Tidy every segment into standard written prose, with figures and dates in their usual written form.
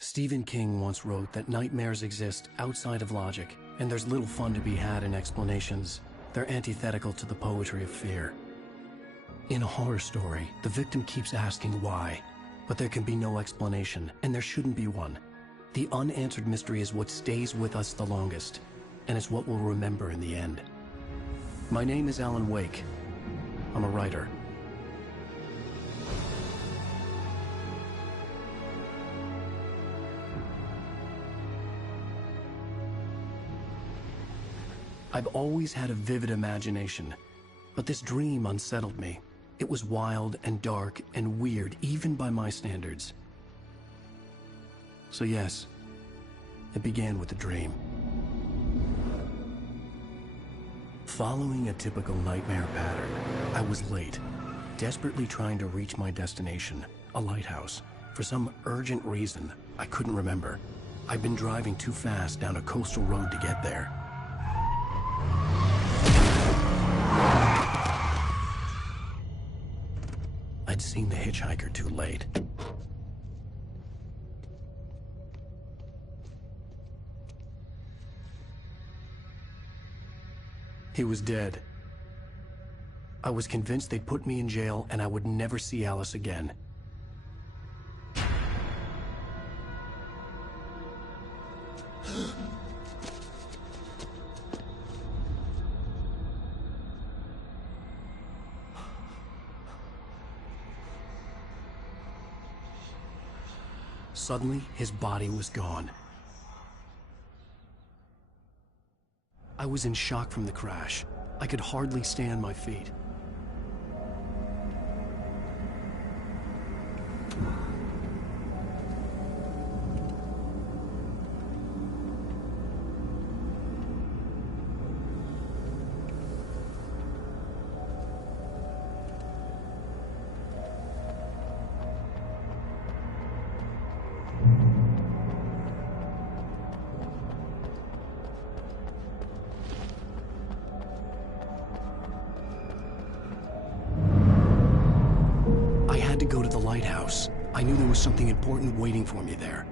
Stephen King once wrote that nightmares exist outside of logic, and there's little fun to be had in explanations. They're antithetical to the poetry of fear. In a horror story, the victim keeps asking why, but there can be no explanation, and there shouldn't be one. The unanswered mystery is what stays with us the longest, and it's what we'll remember in the end. My name is Alan Wake. I'm a writer. I've always had a vivid imagination, but this dream unsettled me. It was wild and dark and weird, even by my standards. So yes, it began with a dream. Following a typical nightmare pattern, I was late, desperately trying to reach my destination, a lighthouse. For some urgent reason, I couldn't remember. I'd been driving too fast down a coastal road to get there. I'd seen the hitchhiker too late. He was dead. I was convinced they'd put me in jail and I would never see Alice again. Suddenly, his body was gone. I was in shock from the crash. I could hardly stay on my feet. Go to the lighthouse. I knew there was something important waiting for me there.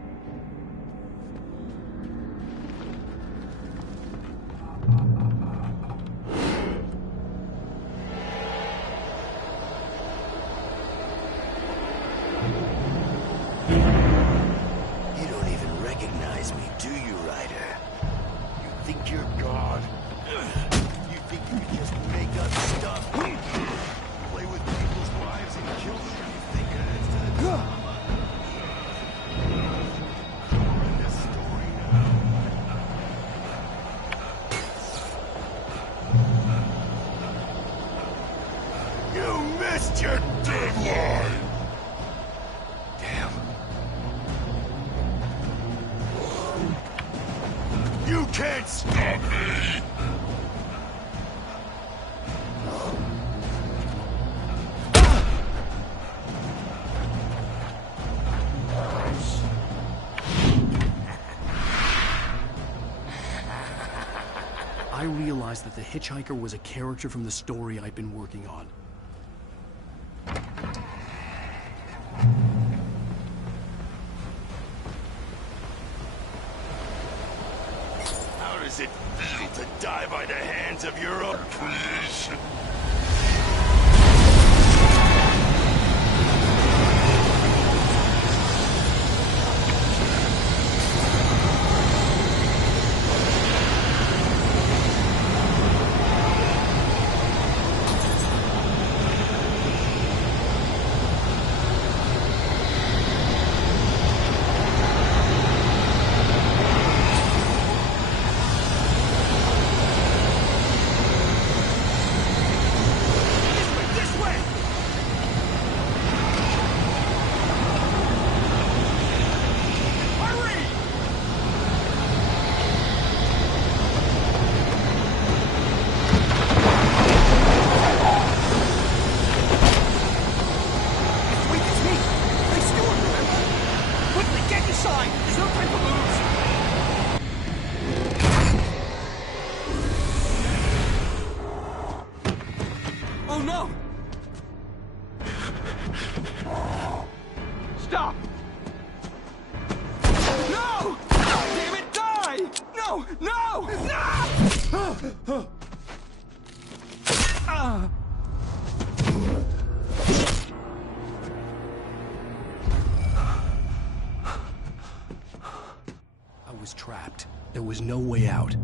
You don't even recognize me, do you, Ryder? You think you're God? You think you can just make up stuff? Play with people's lives and kill them? You missed your deadline! Damn. You can't stop me! I realized that the hitchhiker was a character from the story I'd been working on. How does it feel to die by the hands of your own creation? Oh no! Stop! There was no way out.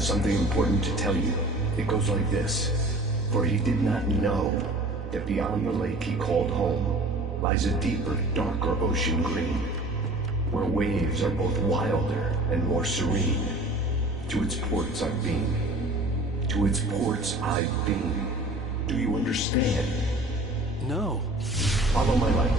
Something important to tell you. It goes like this. For he did not know that beyond the lake he called home lies a deeper, darker ocean green, where waves are both wilder and more serene. To its ports I've been. To its ports I've been. Do you understand? No. Follow my light.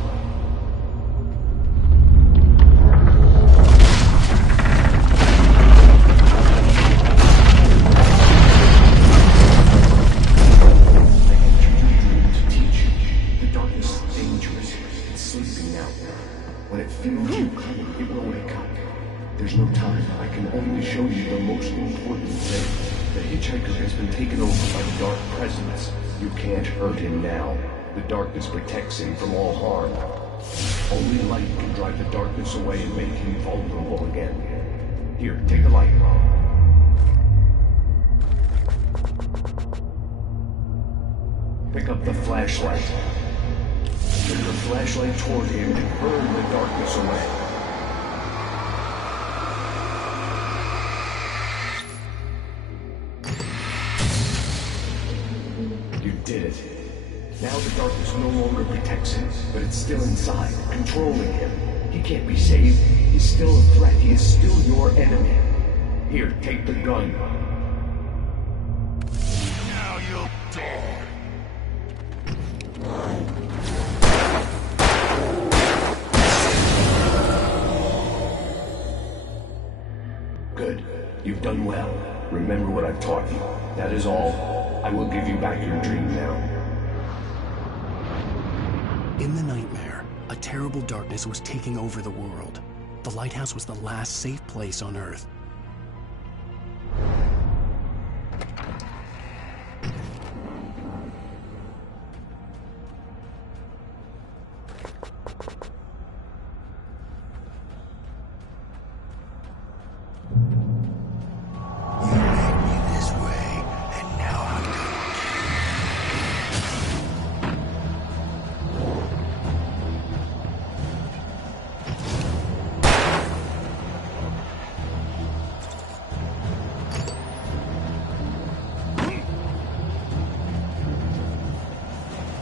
When it feels you coming, it will wake up. There's no time. I can only show you the most important thing. The hitchhiker has been taken over by the dark presence. You can't hurt him now. The darkness protects him from all harm. Only light can drive the darkness away and make him vulnerable again. Here, take the light. Pick up the flashlight. Turn the flashlight toward him and burn the darkness away. You did it. Now the darkness no longer protects him, but it's still inside, controlling him. He can't be saved. He's still a threat. He is still your enemy. Here, take the gun. Now you'll die. Good. You've done well. Remember what I've taught you. That is all. I will give you back your dream now. In the nightmare, a terrible darkness was taking over the world. The lighthouse was the last safe place on Earth.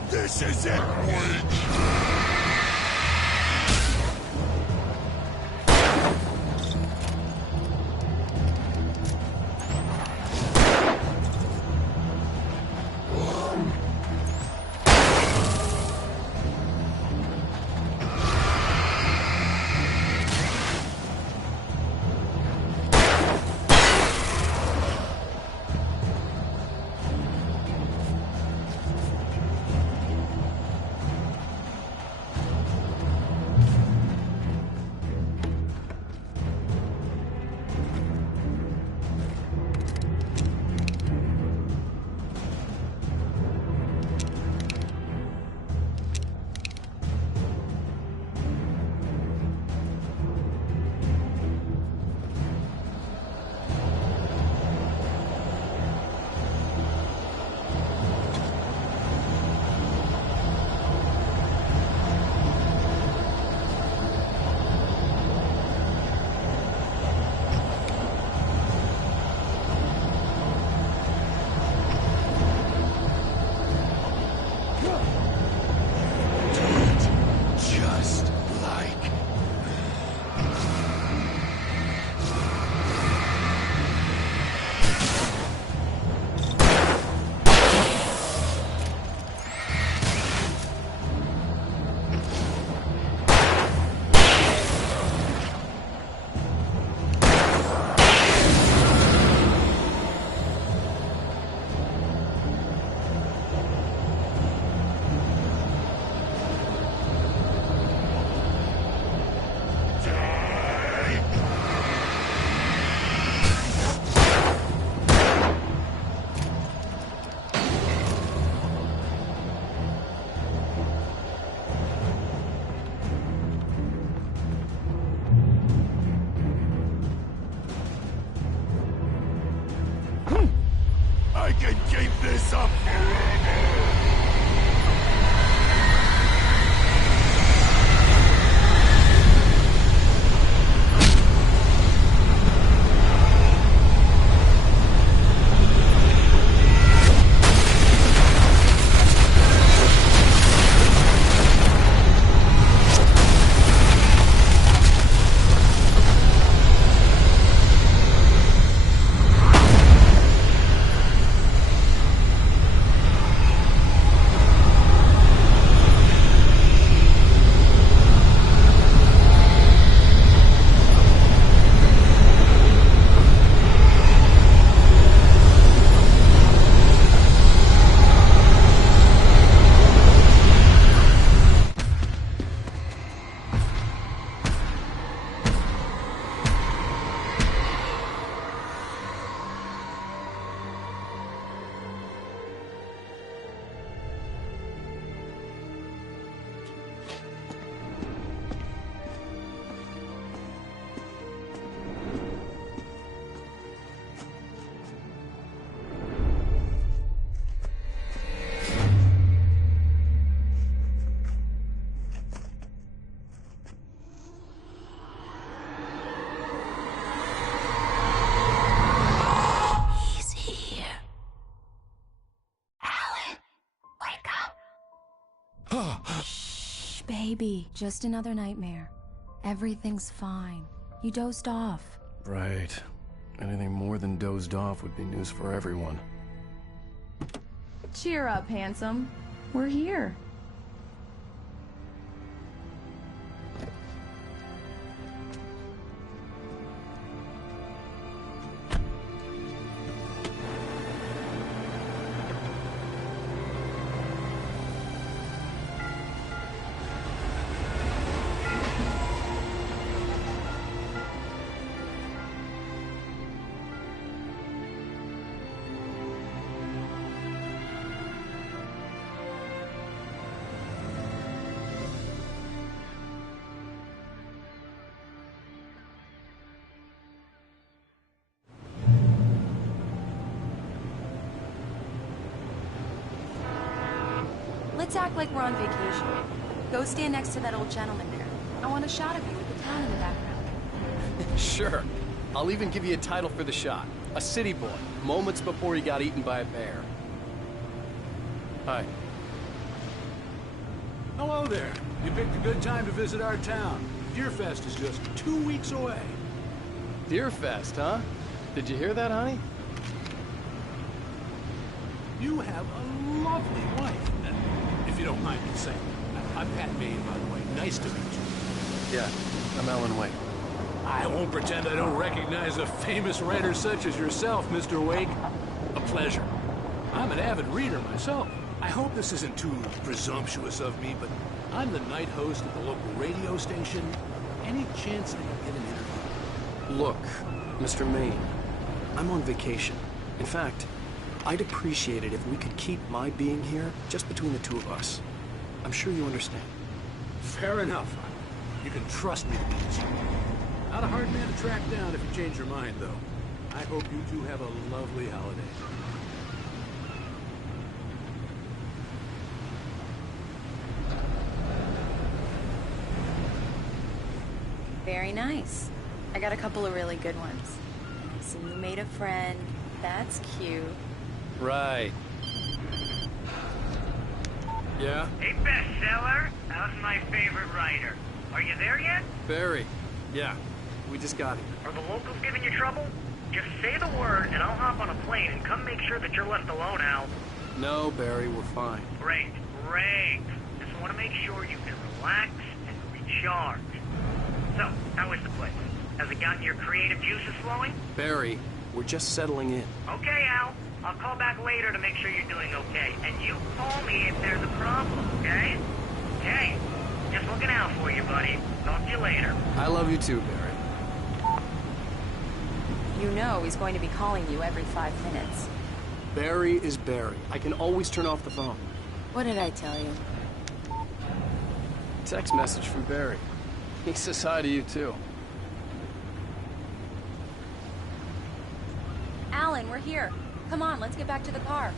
This is it, Witch! Shh, baby. Just another nightmare. Everything's fine. You dozed off. Right. Anything more than dozed off would be news for everyone. Cheer up, handsome. We're here. Let's act like we're on vacation. Go stand next to that old gentleman there. I want a shot of you with the town in the background. Sure. I'll even give you a title for the shot. A city boy, moments before he got eaten by a bear. Hi. Hello there. You picked a good time to visit our town. Deerfest is just 2 weeks away. Deerfest, huh? Did you hear that, honey? You have a lovely wife. If you don't mind me saying. I'm Pat Maine, by the way. Nice to meet you. Yeah, I'm Alan Wake. I won't pretend I don't recognize a famous writer such as yourself, Mr. Wake. A pleasure. I'm an avid reader myself. I hope this isn't too presumptuous of me, but I'm the night host at the local radio station. Any chance I can get an interview? Look, Mr. Maine, I'm on vacation. In fact, I'd appreciate it if we could keep my being here just between the two of us. I'm sure you understand. Fair enough. You can trust me to be discreet. Not a hard man to track down if you change your mind, though. I hope you two have a lovely holiday. Very nice. I got a couple of really good ones. I see you made a friend. That's cute. Right. Yeah? Hey, bestseller. How's my favorite writer? Are you there yet? Barry. Yeah, we just got here. Are the locals giving you trouble? Just say the word, and I'll hop on a plane and come make sure that you're left alone, Al. No, Barry, we're fine. Great, great. Just want to make sure you can relax and recharge. So, how is the place? Has it gotten your creative juices flowing? Barry, we're just settling in. Okay, Al. I'll call back later to make sure you're doing okay. And you call me if there's a problem, okay? Okay. Just looking out for you, buddy. Talk to you later. I love you too, Barry. You know he's going to be calling you every 5 minutes. Barry is Barry. I can always turn off the phone. What did I tell you? Text message from Barry. He says hi to you too. Alan, we're here. Come on, let's get back to the car.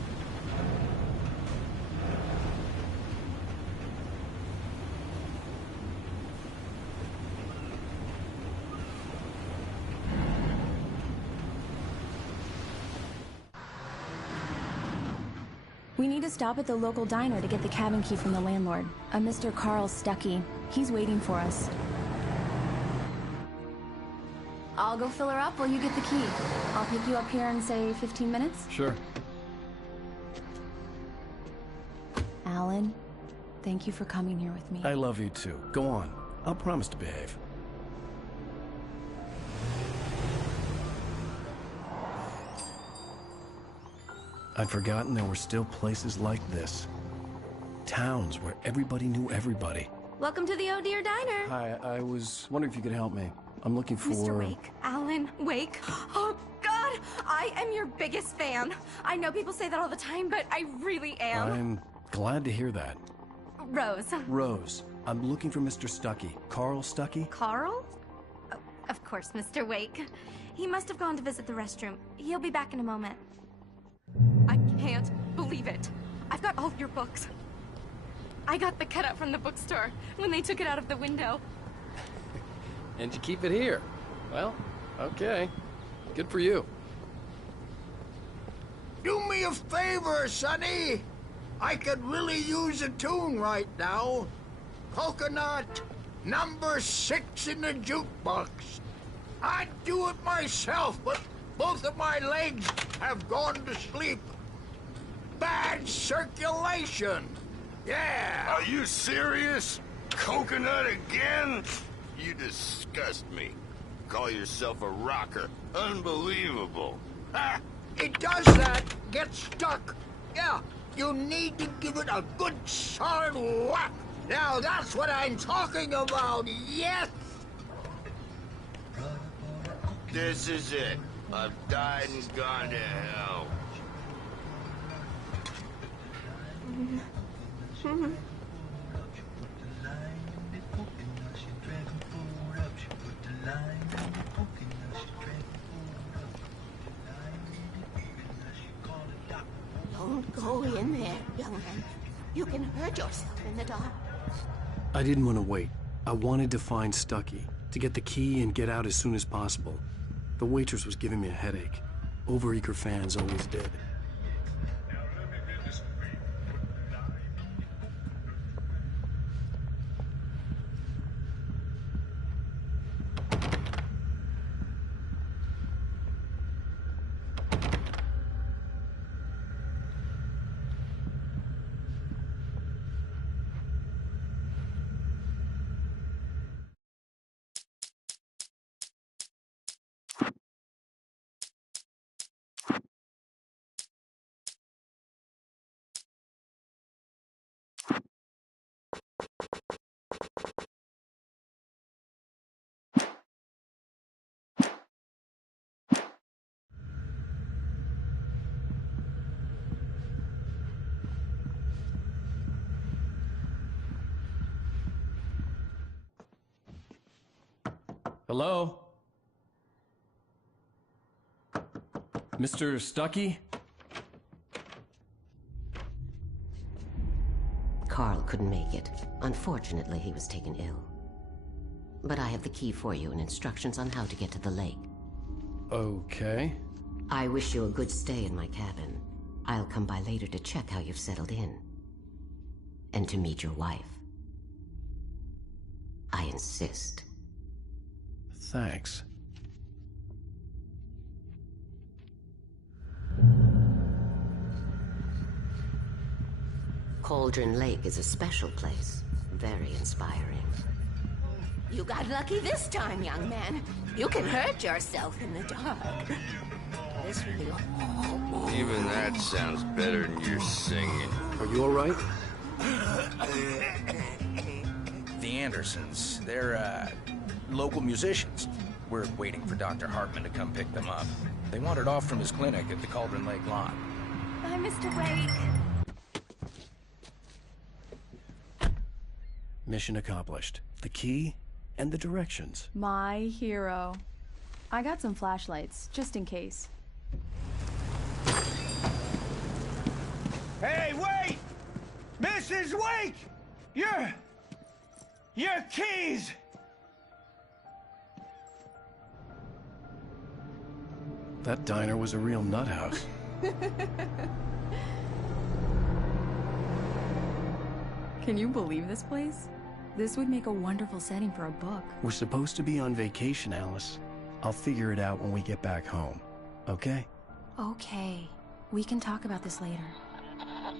We need to stop at the local diner to get the cabin key from the landlord, a Mr. Carl Stuckey. He's waiting for us. I'll go fill her up while you get the key. I'll pick you up here in, say, 15 minutes? Sure. Alan, thank you for coming here with me. I love you too. Go on. I'll promise to behave. I'd forgotten there were still places like this. Towns where everybody knew everybody. Welcome to the Oh Dear Diner. Hi, I was wondering if you could help me. I'm looking for... Mr. Wake. Alan Wake. Oh, God! I am your biggest fan. I know people say that all the time, but I really am. I'm glad to hear that. Rose. Rose, I'm looking for Mr. Stuckey. Carl Stuckey? Carl? Oh, of course, Mr. Wake. He must have gone to visit the restroom. He'll be back in a moment. I can't believe it. I've got all your books. I got the cutout from the bookstore when they took it out of the window. And you keep it here. Well, okay. Good for you. Do me a favor, Sonny. I could really use a tune right now. Coconut, number 6 in the jukebox. I'd do it myself, but both of my legs have gone to sleep. Bad circulation. Yeah. Are you serious? Coconut again? You disgust me. Call yourself a rocker. Unbelievable. Ah, it does that. Get stuck. Yeah, you need to give it a good solid whack. Now that's what I'm talking about, yes! This is it. I've died and gone to hell. Don't go in there, young man. You can hurt yourself in the dark. I didn't want to wait. I wanted to find Stucky, to get the key and get out as soon as possible. The waitress was giving me a headache. Overeager fans always did. Hello? Mr. Stucky? Carl couldn't make it. Unfortunately, he was taken ill. But I have the key for you and instructions on how to get to the lake. Okay. I wish you a good stay in my cabin. I'll come by later to check how you've settled in. And to meet your wife. I insist. Thanks. Cauldron Lake is a special place. Very inspiring. You got lucky this time, young man. You can hurt yourself in the dark. This really... Even that sounds better than your singing. Are you all right? The Andersons, they're, local musicians. We're waiting for Dr. Hartman to come pick them up. They wandered off from his clinic at the Cauldron Lake lot. Bye, Mr. Wake. Mission accomplished. The key and the directions. My hero. I got some flashlights, just in case. Hey, wait! Mrs. Wake! Your keys! That diner was a real nut house. Can you believe this place? This would make a wonderful setting for a book. We're supposed to be on vacation, Alice. I'll figure it out when we get back home. Okay? Okay. We can talk about this later.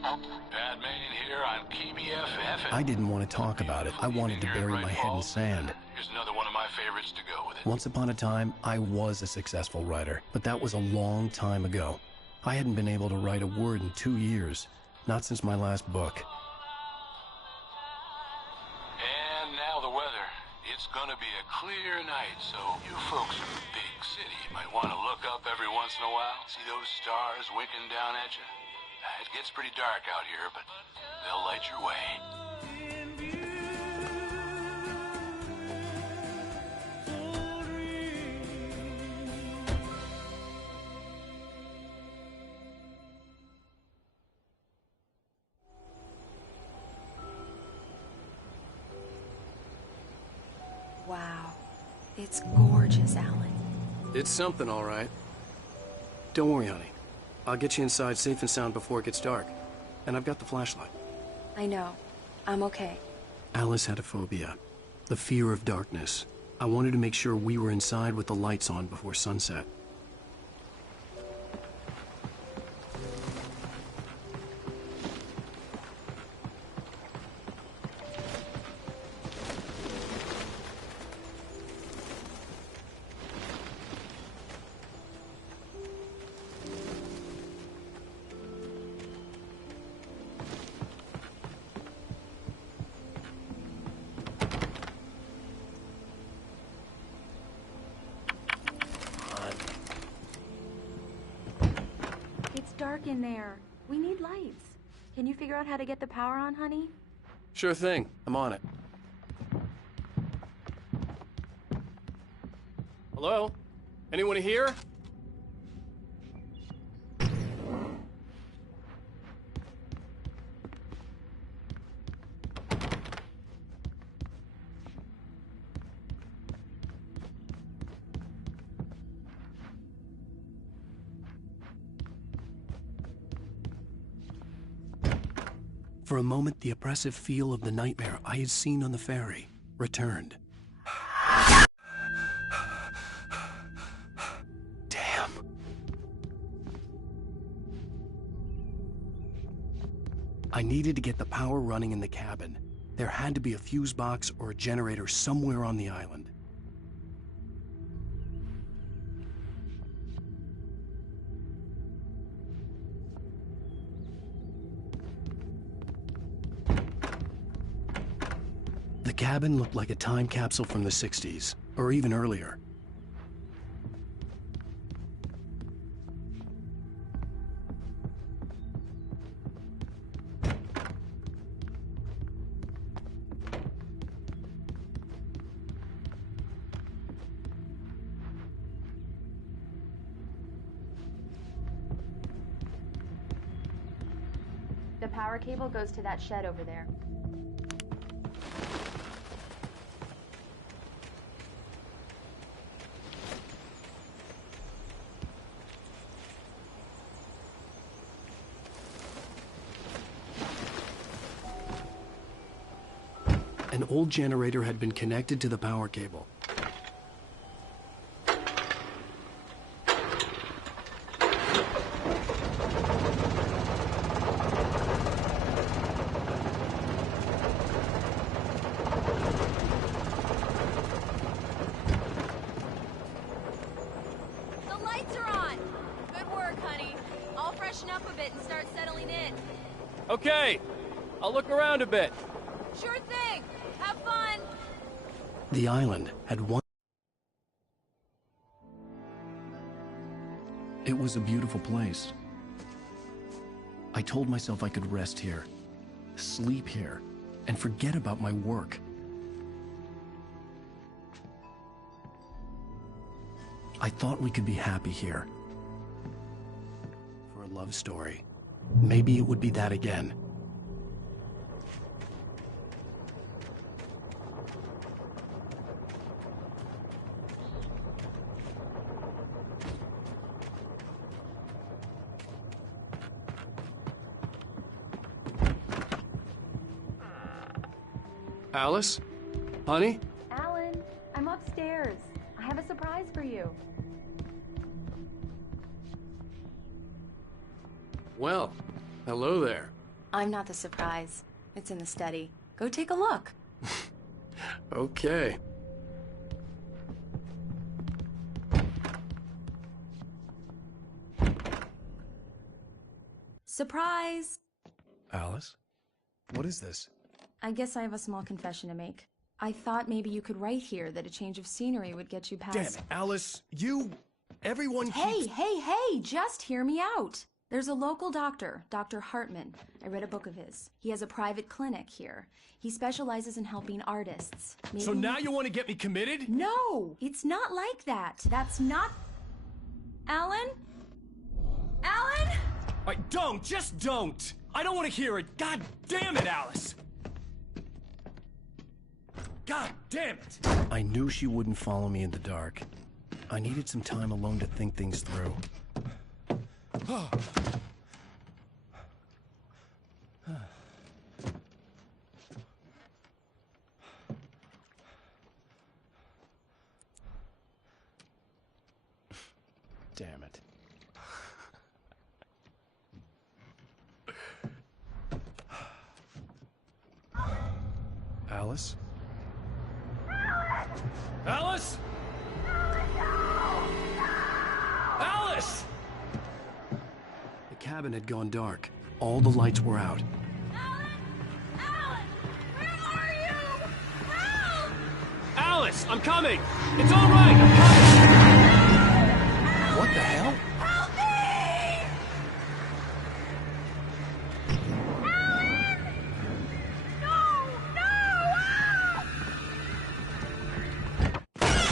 Pat Main here on KBFF. I didn't want to talk about it. I wanted to bury my head in sand. Here's another one of my favorites to go with it. Once upon a time, I was a successful writer, but that was a long time ago. I hadn't been able to write a word in 2 years. Not since my last book. And now the weather. It's gonna be a clear night, so you folks in the big city might want to look up every once in a while. See those stars winking down at you? It gets pretty dark out here, but they'll light your way. Wow. It's gorgeous, Alan. It's something, all right. Don't worry, honey. I'll get you inside safe and sound before it gets dark. and I've got the flashlight. I know. I'm okay. Alice had a phobia. The fear of darkness. I wanted to make sure we were inside with the lights on before sunset. Dark in there. We need lights. Can you figure out how to get the power on, honey? Sure thing. I'm on it. Hello? Anyone here? For a moment, the oppressive feel of the nightmare I had seen on the ferry returned. Damn. I needed to get the power running in the cabin. There had to be a fuse box or a generator somewhere on the island. The cabin looked like a time capsule from the 60s, or even earlier. The power cable goes to that shed over there. An old generator had been connected to the power cable. The lights are on! Good work, honey. I'll freshen up a bit and start settling in. Okay, I'll look around a bit. Sure thing! Have fun! The island had one. It was a beautiful place. I told myself I could rest here, sleep here, and forget about my work. I thought we could be happy here. For a love story. Maybe it would be that again. Alice? Honey? Alan, I'm upstairs. I have a surprise for you. Well, hello there. I'm not the surprise. It's in the study. Go take a look. Okay. Surprise! Alice? What is this? I guess I have a small confession to make. I thought maybe you could write here that a change of scenery would get you past... Damn it, Alice! Everyone Hey, keeps... hey! Just hear me out! There's a local doctor, Dr. Hartman. I read a book of his. He has a private clinic here. He specializes in helping artists. Maybe... So now you want to get me committed? No! It's not like that. That's not... Alan? Alan? Just don't! I don't want to hear it! God damn it, Alice! God damn it! I knew she wouldn't follow me in the dark. I needed some time alone to think things through. Alice? Alice? Alice! The cabin had gone dark. All the lights were out. Alice, I'm coming! It's all right, I'm coming! What the hell? Help me!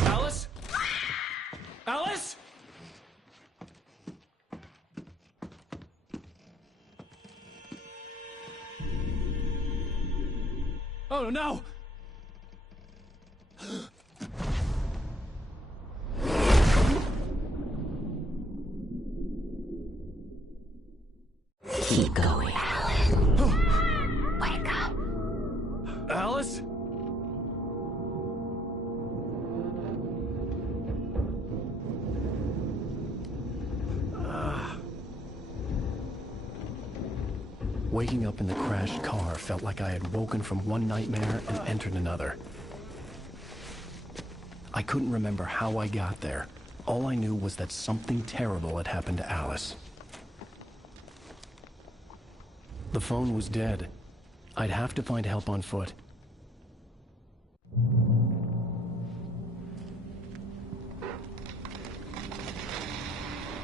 Alice? Alice? Oh no! Keep going, Alan. Wake up! Alice? Waking up in the crashed car felt like I had woken from one nightmare and entered another. I couldn't remember how I got there. All I knew was that something terrible had happened to Alice. The phone was dead. I'd have to find help on foot.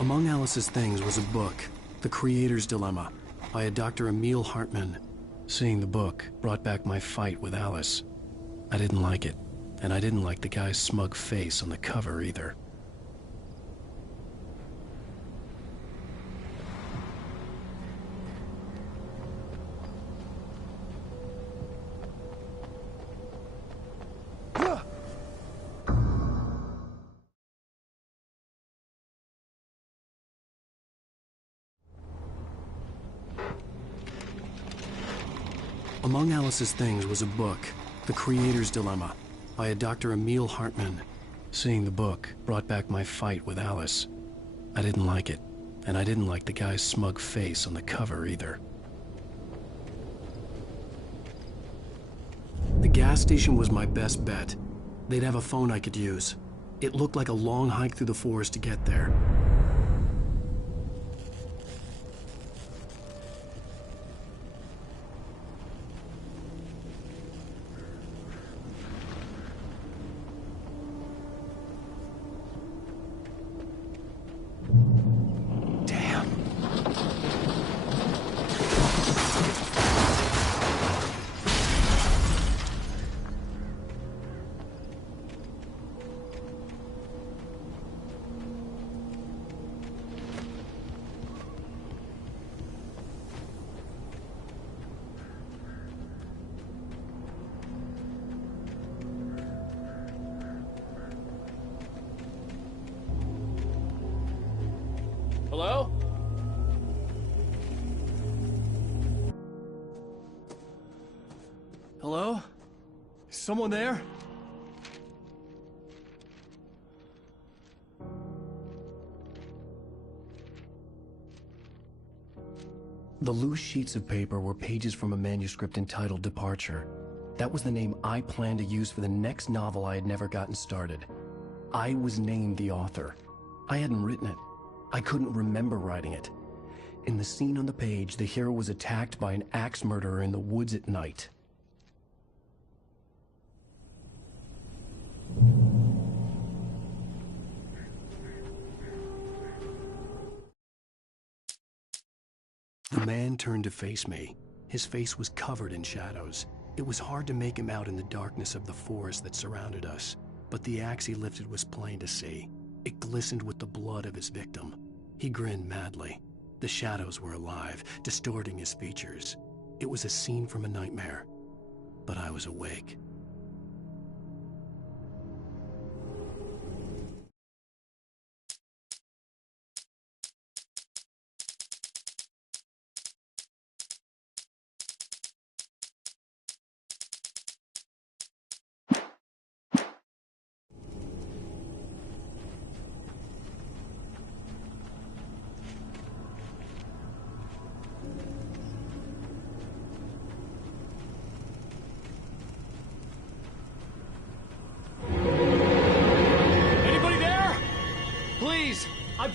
Among Alice's things was a book, The Creator's Dilemma, by a Dr. Emil Hartman. Seeing the book brought back my fight with Alice. I didn't like it, and I didn't like the guy's smug face on the cover either. Among Alice's things was a book, The Creator's Dilemma, by a Dr. Emil Hartman. Seeing the book brought back my fight with Alice. I didn't like it, and I didn't like the guy's smug face on the cover either. The gas station was my best bet. They'd have a phone I could use. It looked like a long hike through the forest to get there. Hello? Hello? Is someone there? The loose sheets of paper were pages from a manuscript entitled Departure. That was the name I planned to use for the next novel I had never gotten started. I was named the author. I hadn't written it. I couldn't remember writing it. In the scene on the page, the hero was attacked by an axe murderer in the woods at night. The man turned to face me. His face was covered in shadows. It was hard to make him out in the darkness of the forest that surrounded us, but the axe he lifted was plain to see. It glistened with the blood of his victim. He grinned madly. The shadows were alive, distorting his features. It was a scene from a nightmare, but I was awake.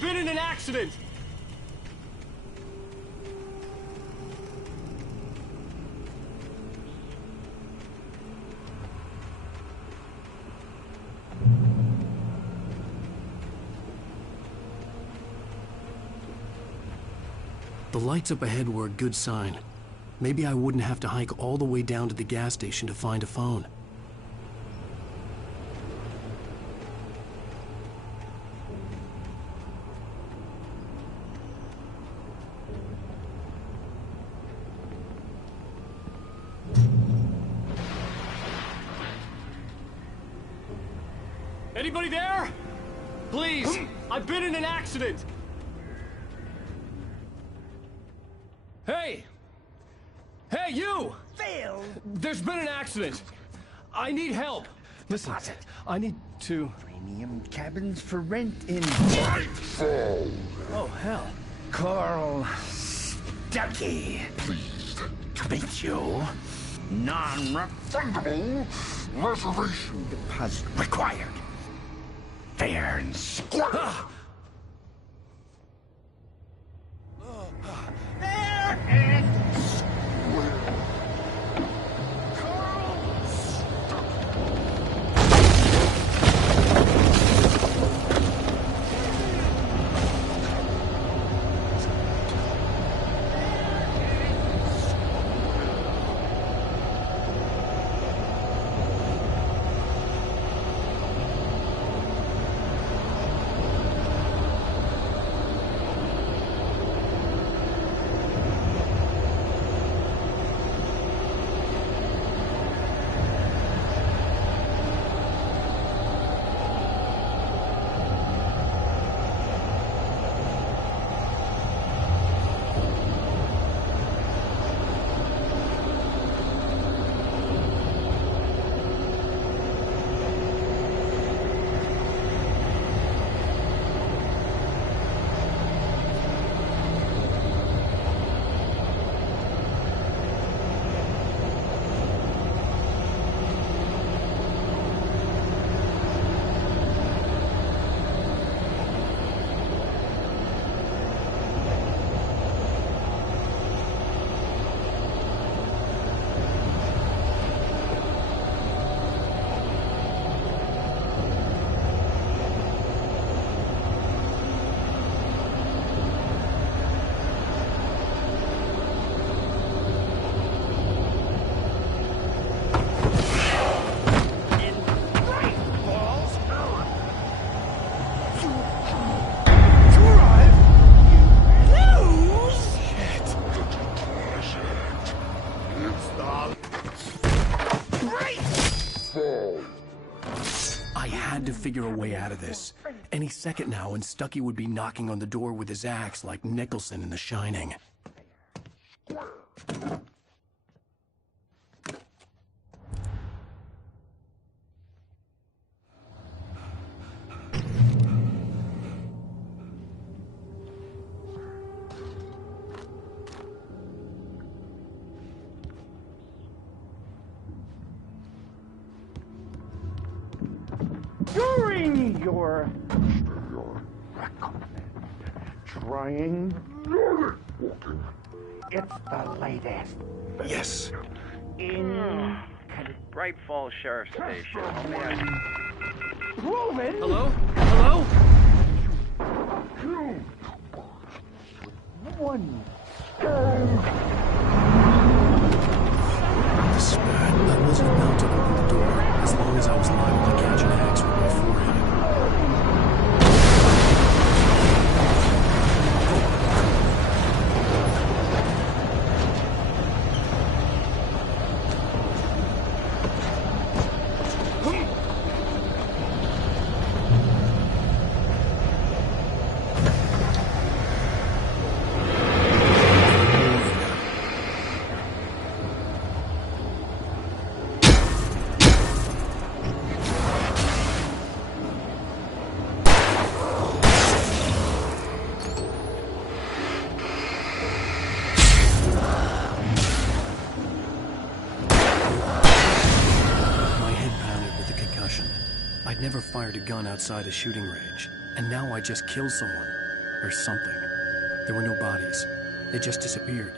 I've been in an accident! The lights up ahead were a good sign. Maybe I wouldn't have to hike all the way down to the gas station to find a phone. Anybody there? Please, I've been in an accident! Hey! Hey, you! Phil! There's been an accident! I need help! Listen, I need to... Premium cabins for rent in... Oh, hell. Carl Stuckey. Pleased to meet you. Non-refundable reservation deposit required. Fair and square. Fair and square. Carl I had to figure a way out of this. Any second now, and Stuckey would be knocking on the door with his axe like Nicholson in The Shining. During your trying it's the latest. Yes. In Bright Falls Sheriff Station. Moving. Hello? Hello? One. This I wasn't about to open the door as long as I was liable to catch an axe with my forehead. I'd never fired a gun outside a shooting range, and now I just killed someone. or something. There were no bodies. They just disappeared.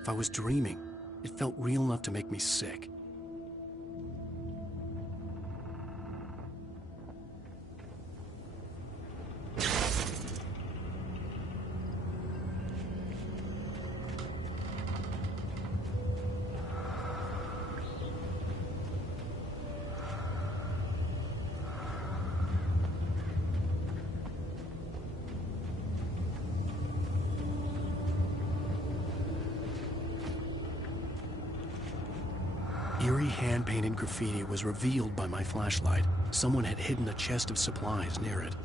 If I was dreaming, it felt real enough to make me sick. Eerie hand-painted graffiti was revealed by my flashlight. Someone had hidden a chest of supplies near it.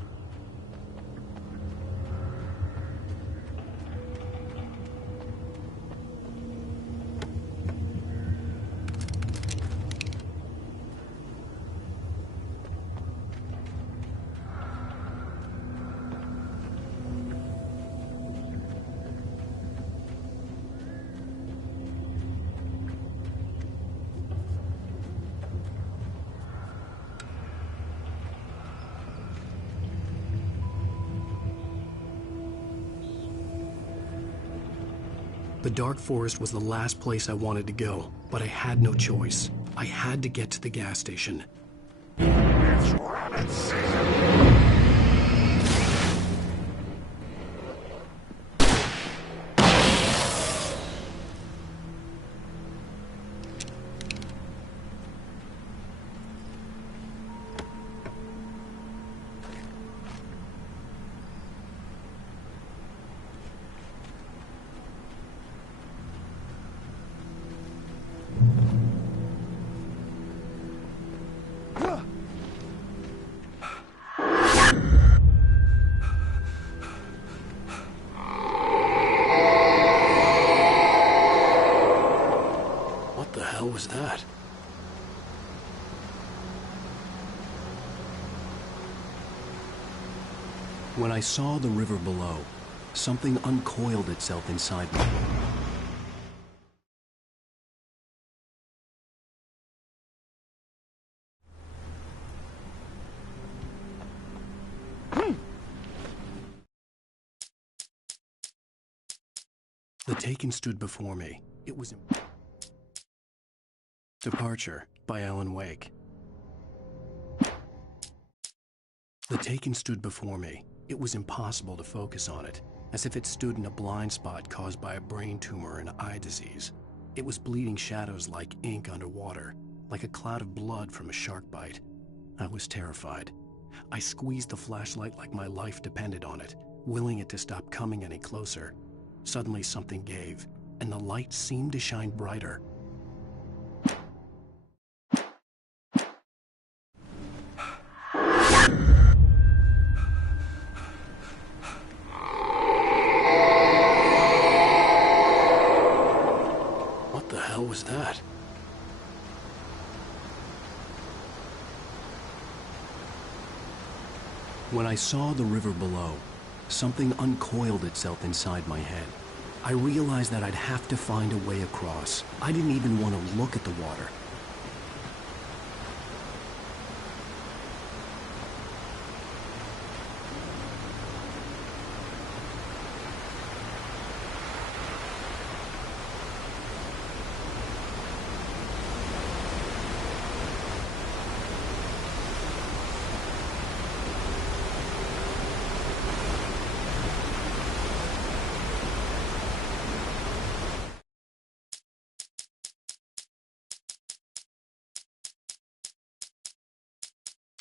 The dark forest was the last place I wanted to go, but I had no choice. I had to get to the gas station. It's rabbit season! What was that? When I saw the river below, something uncoiled itself inside me. The Taken stood before me. It was Departure by Alan Wake. The Taken stood before me. It was impossible to focus on it, as if it stood in a blind spot caused by a brain tumor and eye disease. It was bleeding shadows like ink underwater, like a cloud of blood from a shark bite. I was terrified. I squeezed the flashlight like my life depended on it, willing it to stop coming any closer. Suddenly something gave, and the light seemed to shine brighter. What was that? When I saw the river below, something uncoiled itself inside my head. I realized that I'd have to find a way across. I didn't even want to look at the water.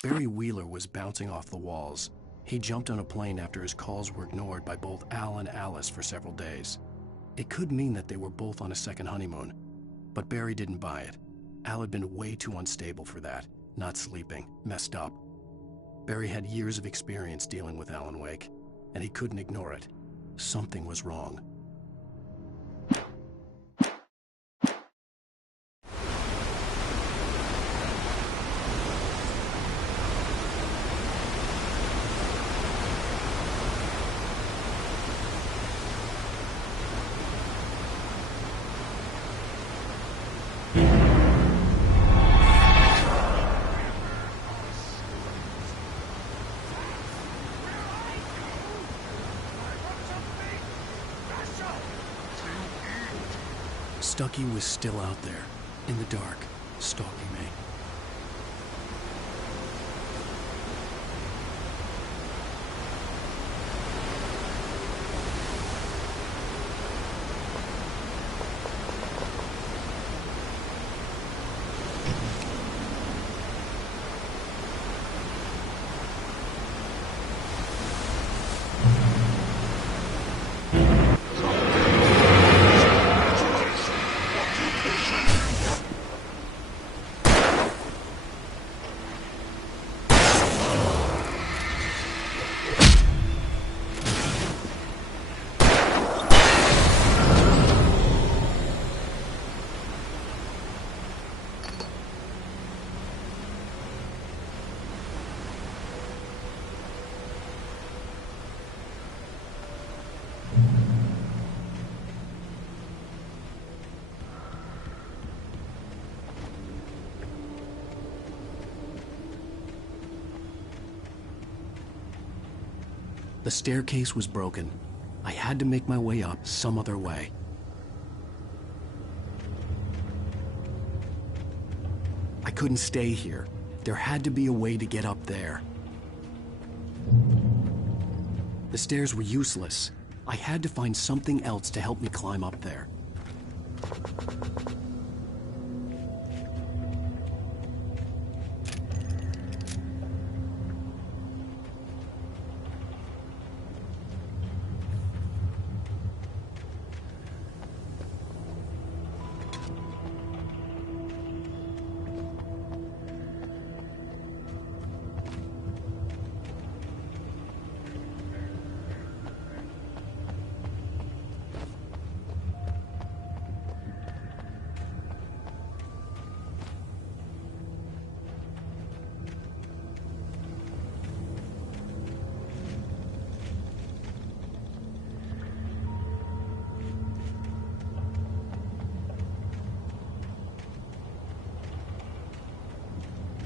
Barry Wheeler was bouncing off the walls. He jumped on a plane after his calls were ignored by both Al and Alice for several days. It could mean that they were both on a second honeymoon, but Barry didn't buy it. Al had been way too unstable for that, not sleeping, messed up. Barry had years of experience dealing with Alan Wake, and he couldn't ignore it. Something was wrong. Stucky was still out there, in the dark, stalking me. The staircase was broken. I had to make my way up some other way. I couldn't stay here. There had to be a way to get up there. The stairs were useless. I had to find something else to help me climb up there.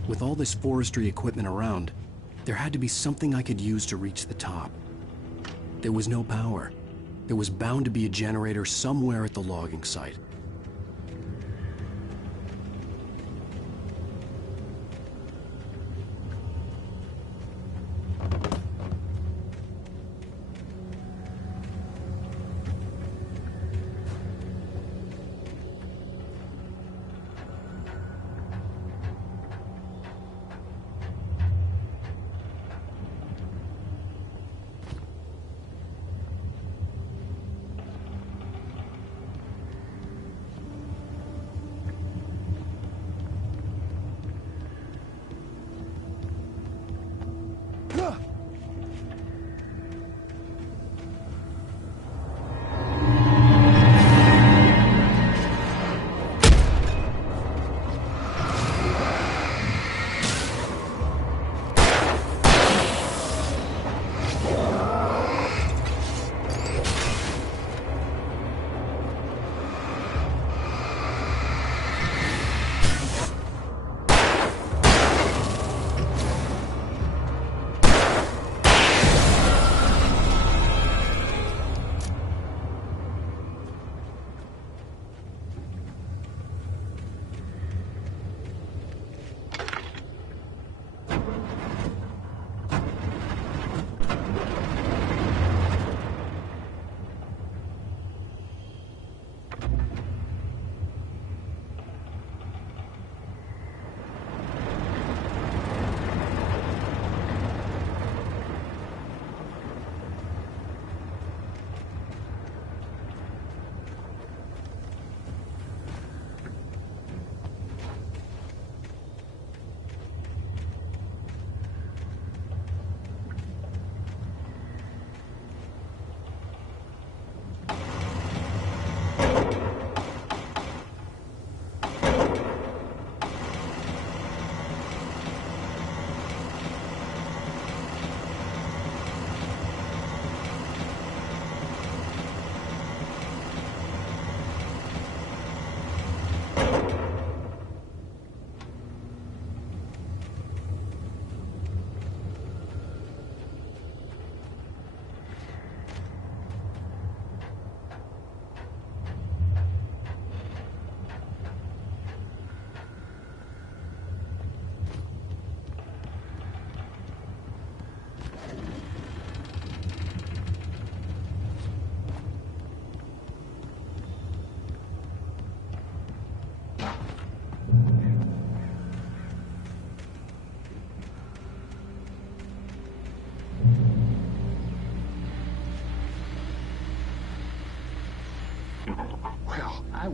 With all this forestry equipment around, there had to be something I could use to reach the top. There was no power. There was bound to be a generator somewhere at the logging site.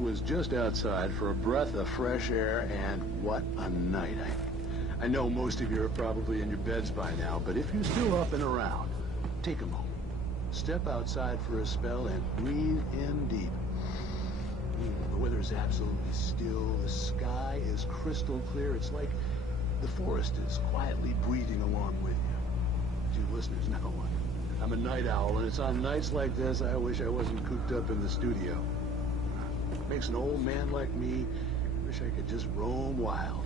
was just outside for a breath of fresh air, and what a night. I know most of you are probably in your beds by now, but if you're still up and around, take a moment. Step outside for a spell and breathe in deep. The weather is absolutely still. The sky is crystal clear. It's like the forest is quietly breathing along with you. You listeners know I'm a night owl, and it's on nights like this I wish I wasn't cooped up in the studio. Makes an old man like me wish I could just roam wild.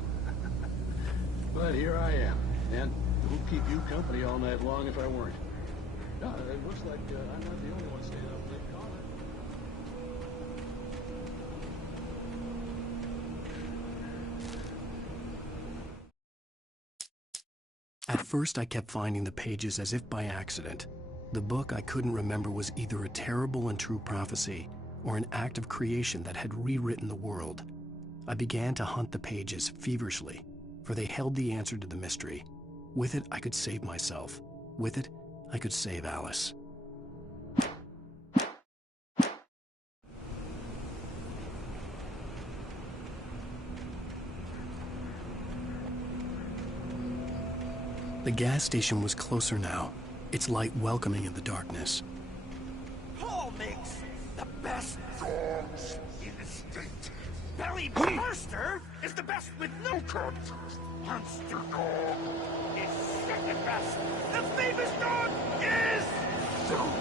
But here I am, and it would keep you company all night long if I weren't. No, it looks like I'm not the only one staying up late calling. At first, I kept finding the pages as if by accident. The book I couldn't remember was either a terrible and true prophecy or an act of creation that had rewritten the world. I began to hunt the pages feverishly, for they held the answer to the mystery. With it, I could save myself. With it, I could save Alice. The gas station was closer now, its light welcoming in the darkness. Paul makes the best dogs in the state. Belly Burster is the best with no contest. Monster Dog is second best. The famous dog is Zoom.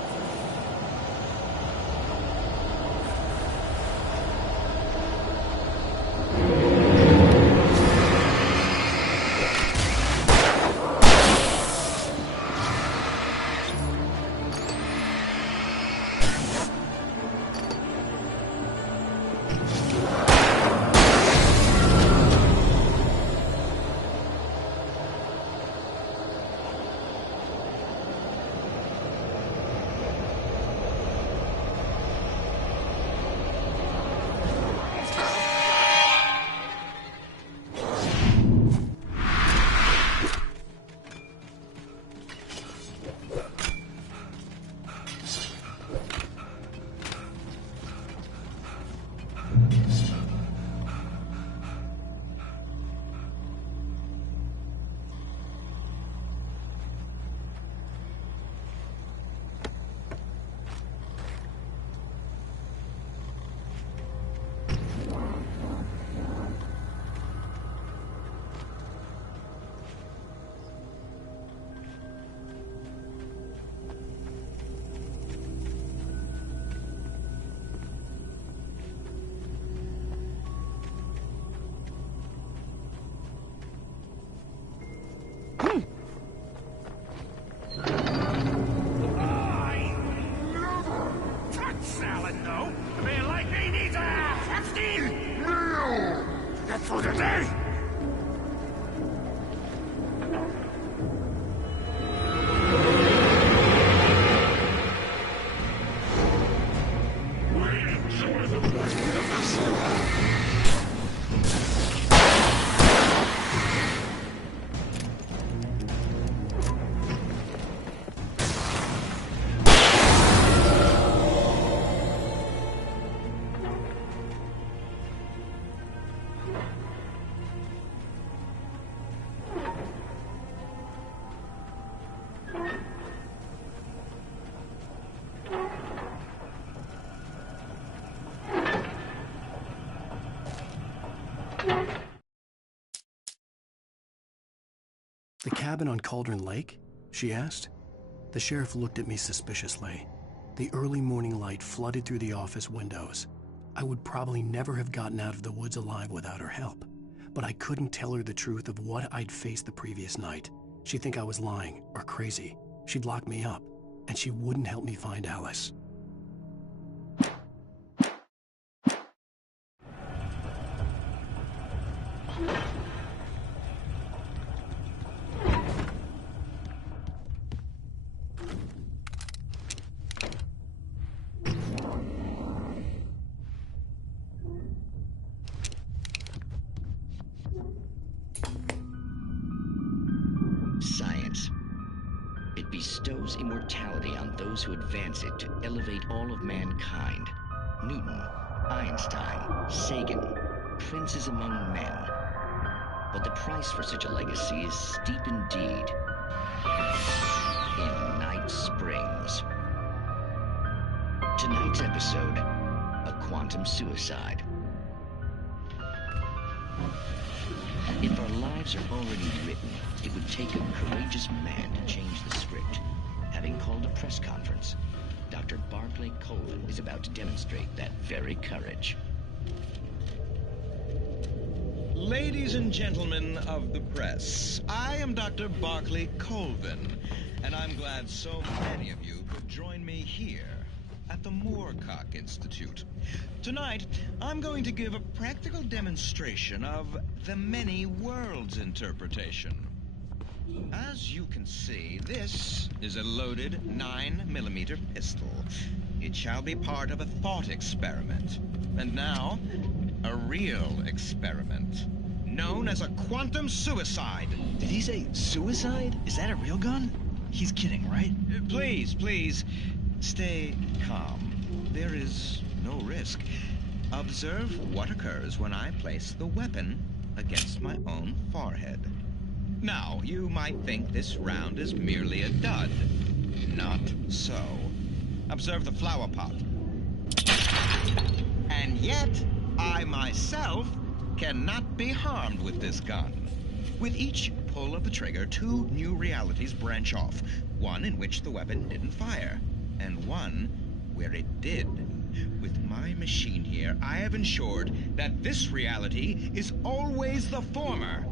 For the day! The cabin on Cauldron Lake? She asked. The sheriff looked at me suspiciously. The early morning light flooded through the office windows. I would probably never have gotten out of the woods alive without her help, but I couldn't tell her the truth of what I'd faced the previous night. She'd think I was lying or crazy. She'd lock me up, and she wouldn't help me find Alice. Science. It bestows immortality on those who advance it to elevate all of mankind. Newton Einstein, Sagan, princes among men. But the price for such a legacy is steep indeed. In Night Springs. Tonight's episode, a quantum suicide. If our lives are already written, it would take a courageous man to change the script. Having called a press conference, Dr. Barclay Colvin is about to demonstrate that very courage. Ladies and gentlemen of the press, I am Dr. Barclay Colvin, and I'm glad so many of you could join me here at the Moorcock Institute. Tonight, I'm going to give a practical demonstration of the many worlds interpretation. As you can see, this is a loaded 9mm pistol. It shall be part of a thought experiment. And now, a real experiment, known as a quantum suicide. Did he say suicide? Is that a real gun? He's kidding, right? Please, stay calm. There is no risk. Observe what occurs when I place the weapon against my own forehead. Now, you might think this round is merely a dud. Not so. Observe the flower pot. And yet, I myself cannot be harmed with this gun. With each pull of the trigger, 2 new realities branch off. One in which the weapon didn't fire, and one where it did. With my machine here, I have ensured that this reality is always the former.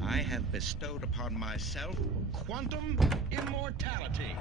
I have bestowed upon myself quantum immortality.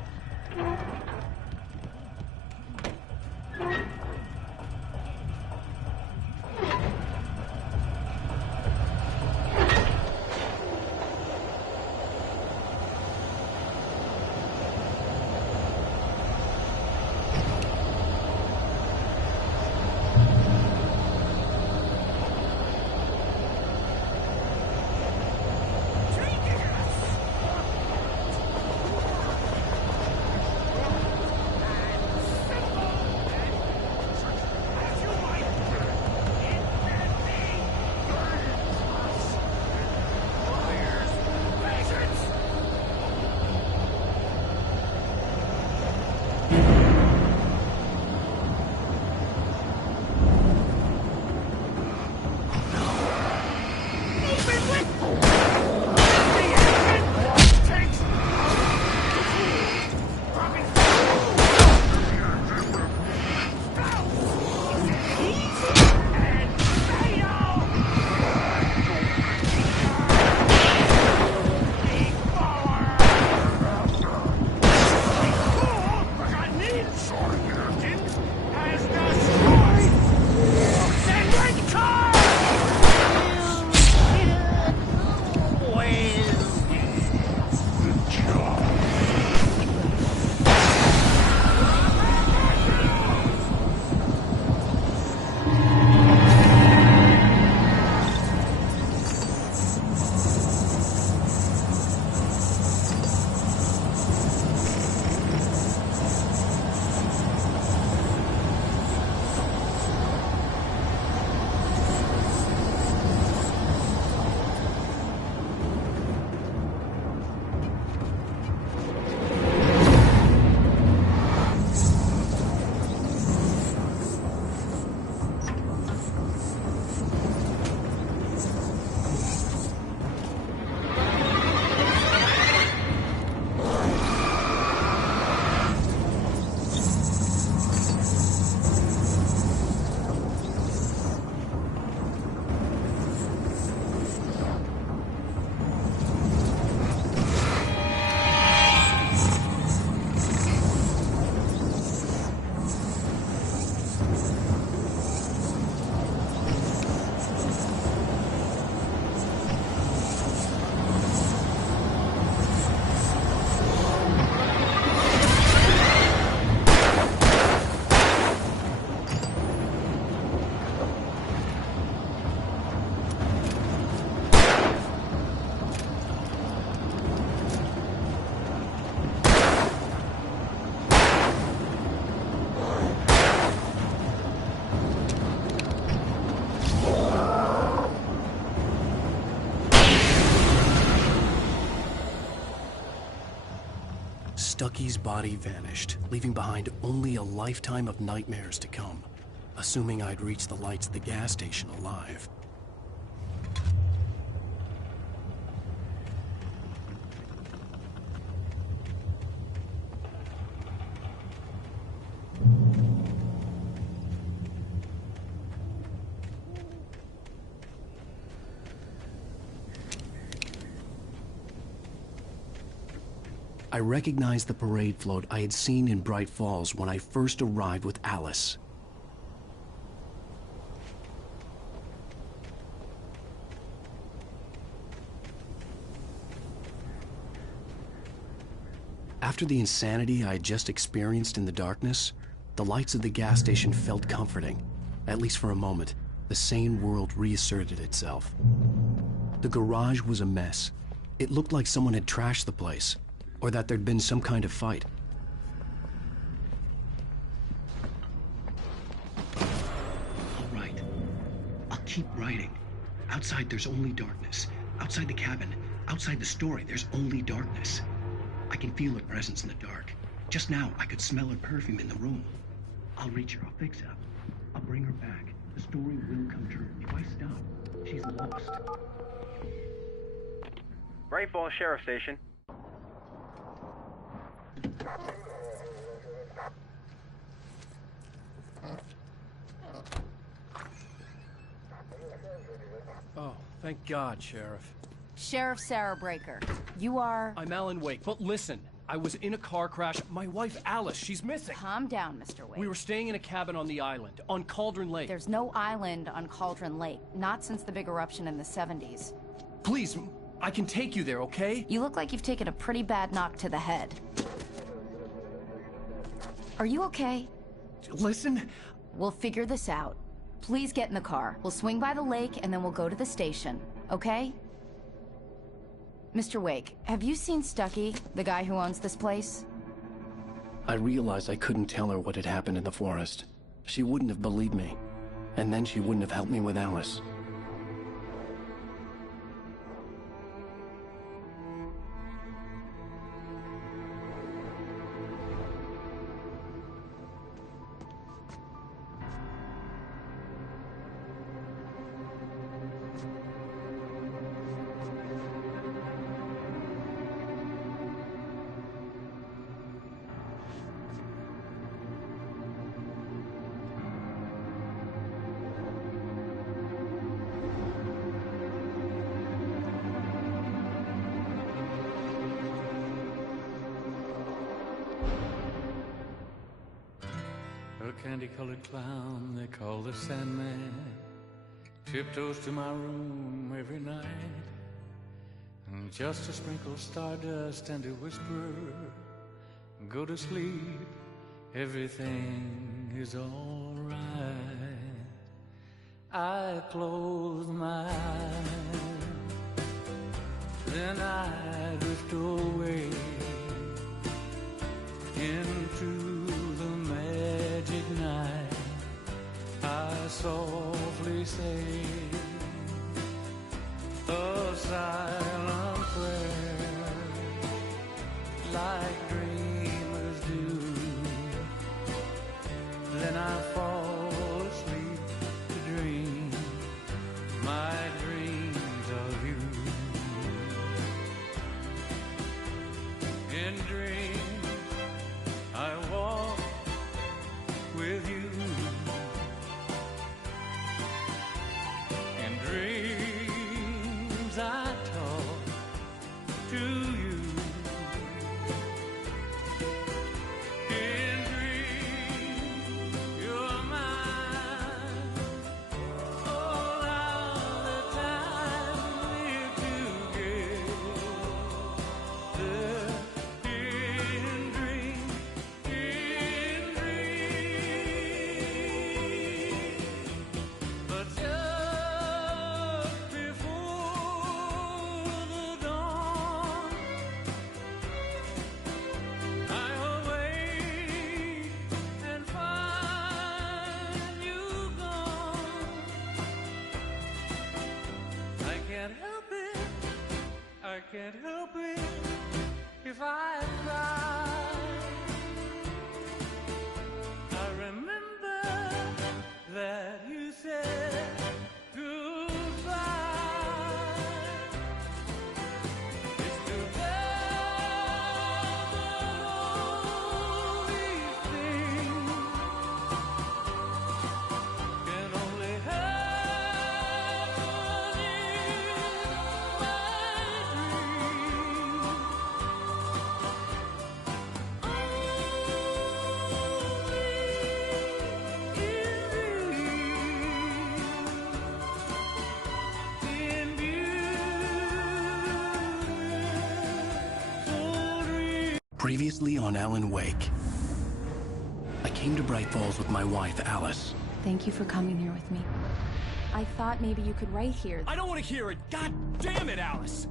Stucky's body vanished, leaving behind only a lifetime of nightmares to come, assuming I'd reach the lights of the gas station alive. I recognized the parade float I had seen in Bright Falls when I first arrived with Alice. After the insanity I had just experienced in the darkness, the lights of the gas station felt comforting. At least for a moment, the sane world reasserted itself. The garage was a mess. It looked like someone had trashed the place, or that there'd been some kind of fight. All right. I'll keep writing. Outside, there's only darkness. Outside the cabin, outside the story, there's only darkness. I can feel her presence in the dark. Just now, I could smell her perfume in the room. I'll reach her. I'll fix it up. I'll bring her back. The story will come true. If I stop, she's lost. Bright Falls Sheriff Station. Oh, thank God, Sheriff. Sheriff Sarah Breaker. You are... I'm Alan Wake, but listen. I was in a car crash. My wife, Alice, she's missing. Calm down, Mr. Wake. We were staying in a cabin on the island, on Cauldron Lake. There's no island on Cauldron Lake. Not since the big eruption in the 70s. Please, I can take you there, okay? You look like you've taken a pretty bad knock to the head. Are you okay? Listen. We'll figure this out. Please get in the car. We'll swing by the lake and then we'll go to the station, okay? Mr. Wake, have you seen Stucky, the guy who owns this place? I realized I couldn't tell her what had happened in the forest. She wouldn't have believed me. And then she wouldn't have helped me with Alice. Candy-colored clown they call the Sandman tiptoes to my room every night, and just to sprinkle stardust and to whisper, go to sleep, everything is all right. I close my eyes, then I drift away into night. I softly say a silent prayer, like dreamers do. Then I fall asleep to dream my dreams of you. In dreams I walk with you. In dreams I talk to you. In dreams you're mine. All of the time we're together. In dreams. I can't help it if I cry. Previously on Alan Wake. I came to Bright Falls with my wife, Alice. Thank you for coming here with me. I thought maybe you could write here. I don't want to hear it! God damn it, Alice!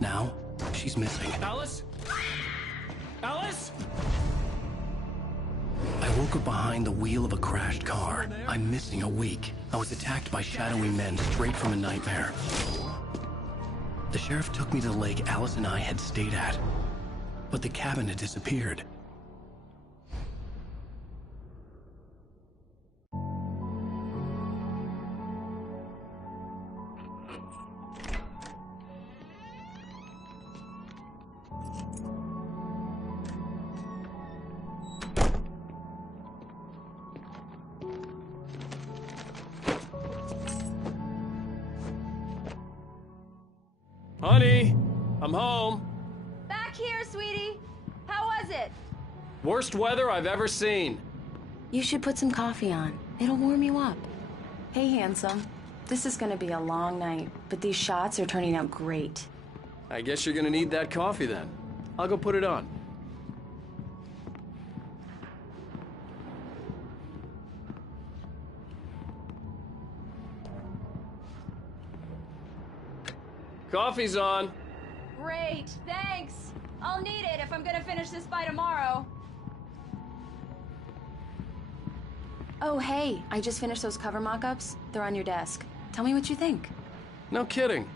Now, she's missing. Alice? Alice? I woke up behind the wheel of a crashed car. I'm missing a week. I was attacked by shadowy men straight from a nightmare. The sheriff took me to the lake Alice and I had stayed at. But the cabin had disappeared. Honey, I'm home. Back here, sweetie. How was it? Worst weather I've ever seen. You should put some coffee on. It'll warm you up. Hey, handsome. This is gonna be a long night, but these shots are turning out great. I guess you're gonna need that coffee then. I'll go put it on. Coffee's on. Great, thanks. I'll need it if I'm gonna finish this by tomorrow. Oh, hey, I just finished those cover mock-ups. They're on your desk. Tell me what you think. No kidding.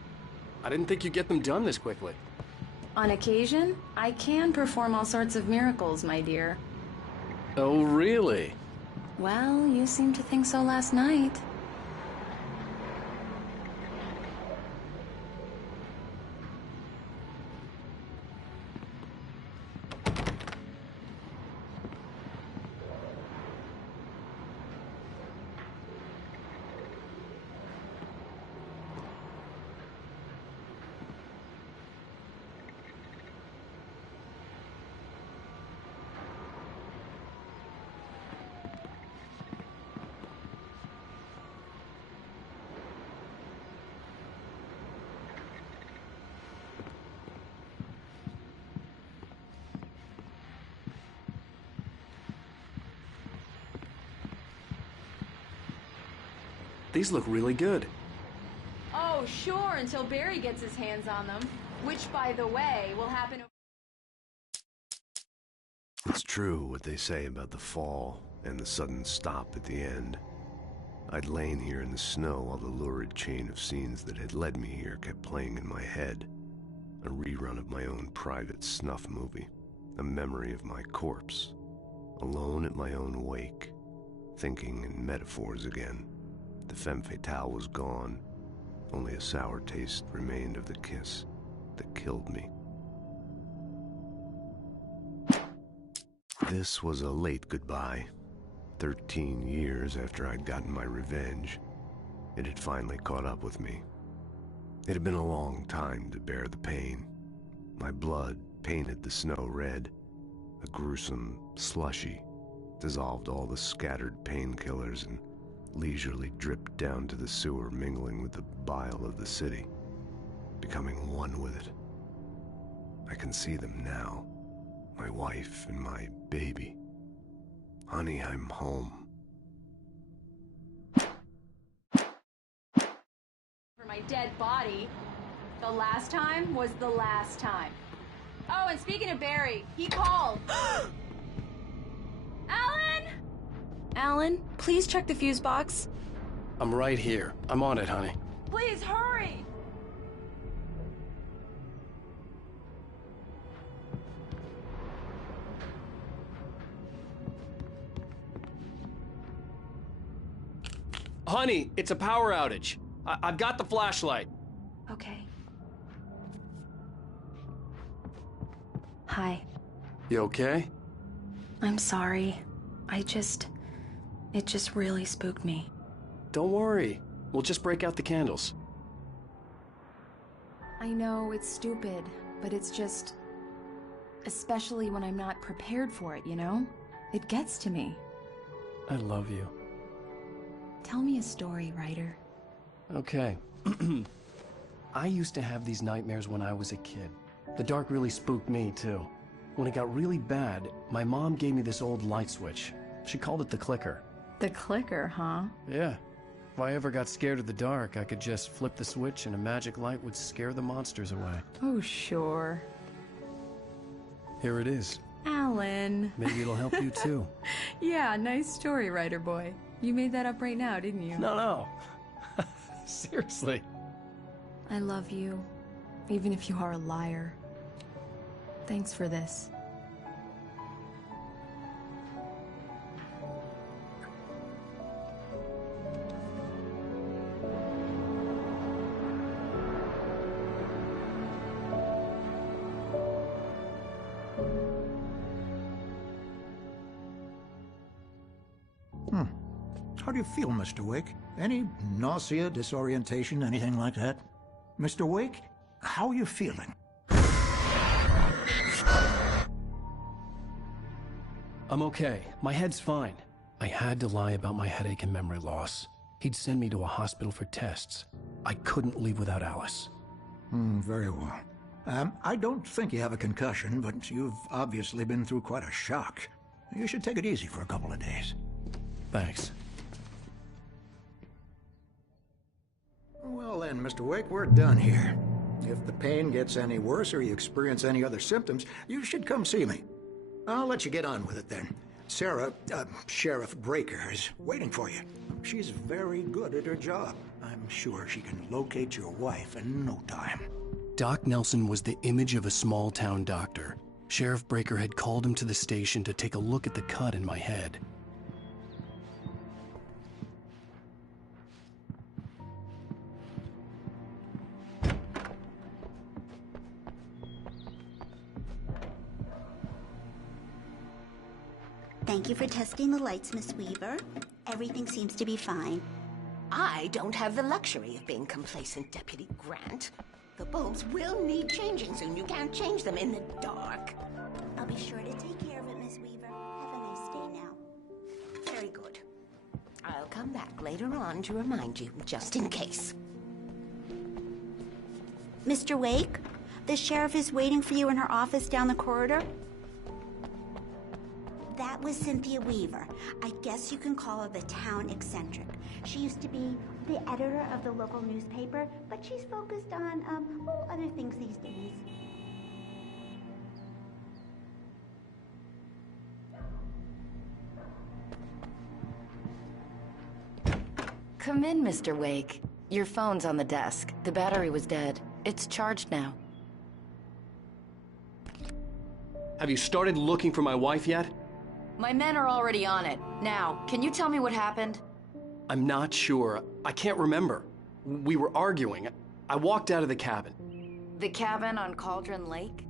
I didn't think you'd get them done this quickly. On occasion, I can perform all sorts of miracles, my dear. Oh, really? Well, you seemed to think so last night. These look really good. Oh, sure, until Barry gets his hands on them. Which, by the way, will happen... It's true what they say about the fall and the sudden stop at the end. I'd lain here in the snow while the lurid chain of scenes that had led me here kept playing in my head. A rerun of my own private snuff movie. A memory of my corpse. Alone at my own wake. Thinking in metaphors again. The femme fatale was gone. Only a sour taste remained of the kiss that killed me. This was a late goodbye. 13 years after I'd gotten my revenge, it had finally caught up with me. It had been a long time to bear the pain. My blood painted the snow red. A gruesome slushy dissolved all the scattered painkillers and leisurely dripped down to the sewer, mingling with the bile of the city, becoming one with it. I can see them now, my wife and my baby. Honey, I'm home. For my dead body. The last time was the last time. Oh, and speaking of Barry, he called. Alan! Alan, please check the fuse box. I'm right here. I'm on it, honey. Please hurry! Honey, it's a power outage. I've got the flashlight. Okay. Hi. You okay? I'm sorry. It just really spooked me. Don't worry. We'll just break out the candles. I know it's stupid, but it's just... Especially when I'm not prepared for it, you know? It gets to me. I love you. Tell me a story, writer. Okay. I used to have these nightmares when I was a kid. The dark really spooked me, too. When it got really bad, my mom gave me this old light switch. She called it the clicker. The clicker, huh? Yeah. If I ever got scared of the dark, I could just flip the switch and a magic light would scare the monsters away. Oh, sure. Here it is. Alan. Maybe it'll help you too. Yeah, nice story, writer boy. You made that up right now, didn't you? No. Seriously. I love you, even if you are a liar. Thanks for this. How do you feel, Mr. Wake? Any nausea, disorientation, anything like that? Mr. Wake, how are you feeling? I'm okay. My head's fine. I had to lie about my headache and memory loss. He'd send me to a hospital for tests. I couldn't leave without Alice. Very well. I don't think you have a concussion, but you've obviously been through quite a shock. You should take it easy for a couple of days. Thanks. Well then, Mr. Wake, we're done here. If the pain gets any worse or you experience any other symptoms, you should come see me. I'll let you get on with it then. Sarah, Sheriff Breaker, is waiting for you. She's very good at her job. I'm sure she can locate your wife in no time. Doc Nelson was the image of a small-town doctor. Sheriff Breaker had called him to the station to take a look at the cut in my head. Thank you for testing the lights, Miss Weaver. Everything seems to be fine. I don't have the luxury of being complacent, Deputy Grant. The bulbs will need changing soon. You can't change them in the dark. I'll be sure to take care of it, Miss Weaver. Have a nice day now. Very good. I'll come back later on to remind you, just in case. Mr. Wake, the sheriff is waiting for you in her office down the corridor. That was Cynthia Weaver. I guess you can call her the town eccentric. She used to be the editor of the local newspaper, but she's focused on, other things these days. Come in, Mr. Wake. Your phone's on the desk. The battery was dead. It's charged now. Have you started looking for my wife yet? My men are already on it. Now, can you tell me what happened? I'm not sure. I can't remember. We were arguing. I walked out of the cabin. The cabin on Cauldron Lake?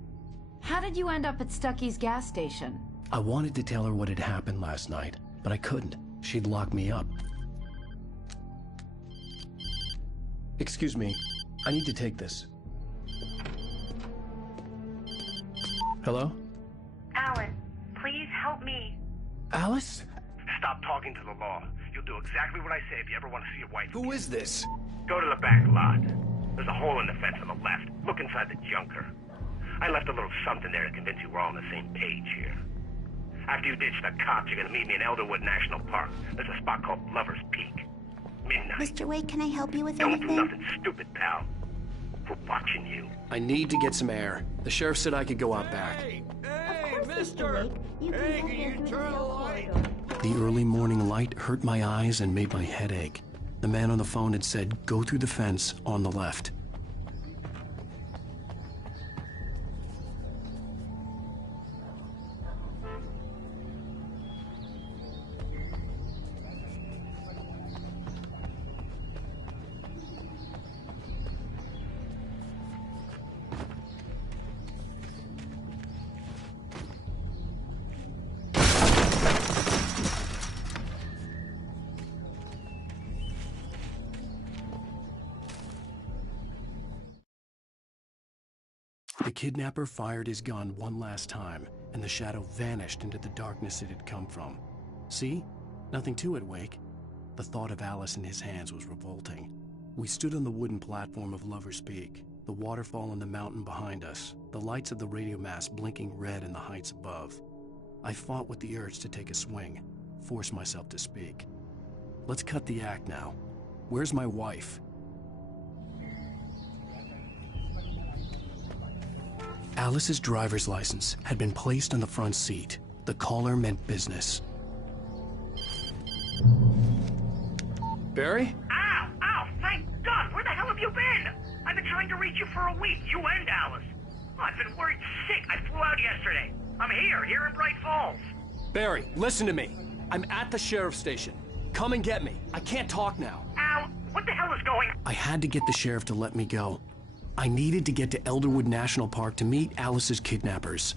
How did you end up at Stucky's gas station? I wanted to tell her what had happened last night, but I couldn't. She'd lock me up. Excuse me. I need to take this. Hello? Alan, please help me. Alice? Stop talking to the law. You'll do exactly what I say if you ever want to see your wife. Who is this? Go to the back lot. There's a hole in the fence on the left. Look inside the junker. I left a little something there to convince you we're all on the same page here. After you ditch the cops, you're gonna meet me in Elderwood National Park. There's a spot called Lover's Peak. Midnight. Mr. Wake, can I help you with Don't anything? do nothing stupid, pal. We're watching you. I need to get some air. The sheriff said I could go out back. Mr. Wake, you can go turn the light? The early morning light hurt my eyes and made my head ache. The man on the phone had said, go through the fence on the left. The kidnapper fired his gun one last time, and the shadow vanished into the darkness it had come from. See? Nothing to it, Wake. The thought of Alice in his hands was revolting. We stood on the wooden platform of Lover's Peak, the waterfall on the mountain behind us, the lights of the radio mast blinking red in the heights above. I fought with the urge to take a swing, force myself to speak. Let's cut the act now. Where's my wife? Alice's driver's license had been placed on the front seat. The caller meant business. Barry? Ow! Ow! Thank God! Where the hell have you been? I've been trying to reach you for a week, you and Alice. Oh, I've been worried sick. I flew out yesterday. I'm here in Bright Falls. Barry, listen to me. I'm at the sheriff's station. Come and get me. I can't talk now. Al, what the hell is going on? I had to get the sheriff to let me go. I needed to get to Elderwood National Park to meet Alice's kidnappers.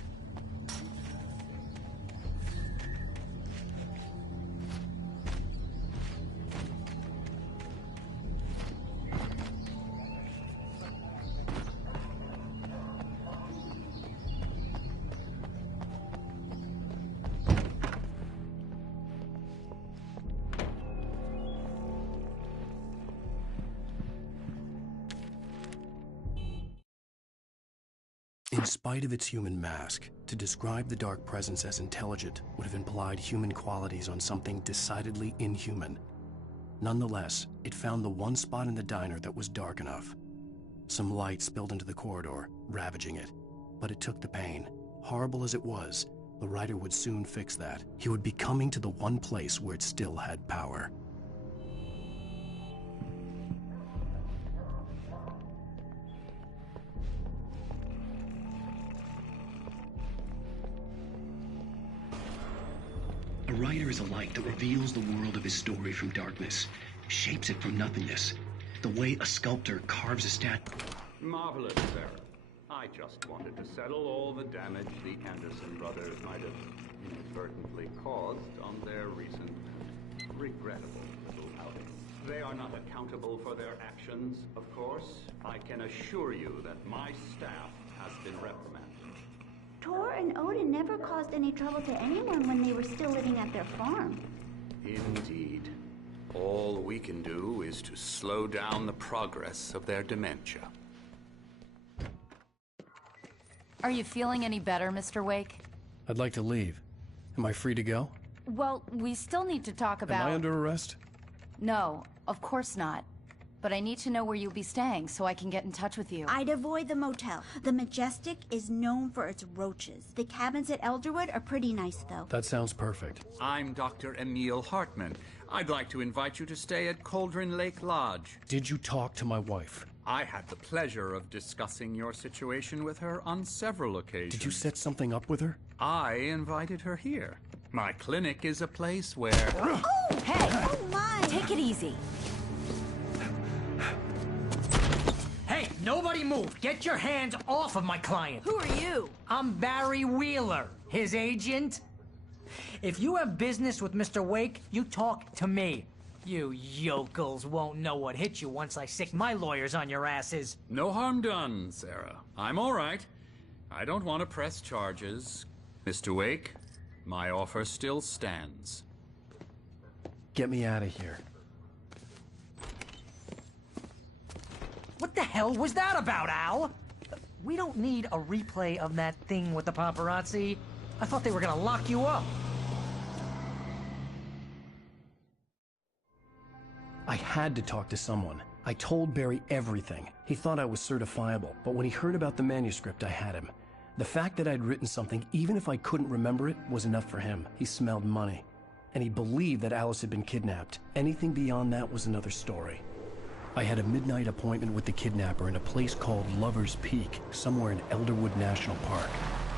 In spite of its human mask, to describe the dark presence as intelligent would have implied human qualities on something decidedly inhuman. Nonetheless, it found the one spot in the diner that was dark enough. Some light spilled into the corridor, ravaging it. But it took the pain. Horrible as it was, the writer would soon fix that. He would be coming to the one place where it still had power. A writer is a light that reveals the world of his story from darkness, shapes it from nothingness. The way a sculptor carves a statue. Marvelous, Sarah. I just wanted to settle all the damage the Anderson brothers might have inadvertently caused on their recent, regrettable little outing. They are not accountable for their actions, of course. I can assure you that my staff has been reprimanded. Tor and Odin never caused any trouble to anyone when they were still living at their farm. Indeed. All we can do is to slow down the progress of their dementia. Are you feeling any better, Mr. Wake? I'd like to leave. Am I free to go? Well, we still need to talk about... Am I under arrest? No, of course not. But I need to know where you'll be staying so I can get in touch with you. I'd avoid the motel. The Majestic is known for its roaches. The cabins at Elderwood are pretty nice, though. That sounds perfect. I'm Dr. Emil Hartman. I'd like to invite you to stay at Cauldron Lake Lodge. Did you talk to my wife? I had the pleasure of discussing your situation with her on several occasions. Did you set something up with her? I invited her here. My clinic is a place where... Oh! Hey! Oh, my! Take it easy. Hey, nobody move! Get your hands off of my client! Who are you? I'm Barry Wheeler, his agent. If you have business with Mr. Wake, you talk to me. You yokels won't know what hit you once I sick my lawyers on your asses. No harm done, Sarah. I'm all right. I don't want to press charges. Mr. Wake, my offer still stands. Get me out of here. What the hell was that about, Al? We don't need a replay of that thing with the paparazzi. I thought they were gonna lock you up. I had to talk to someone. I told Barry everything. He thought I was certifiable, but when he heard about the manuscript, I had him. The fact that I'd written something, even if I couldn't remember it, was enough for him. He smelled money. And he believed that Alice had been kidnapped. Anything beyond that was another story. I had a midnight appointment with the kidnapper in a place called Lover's Peak, somewhere in Elderwood National Park.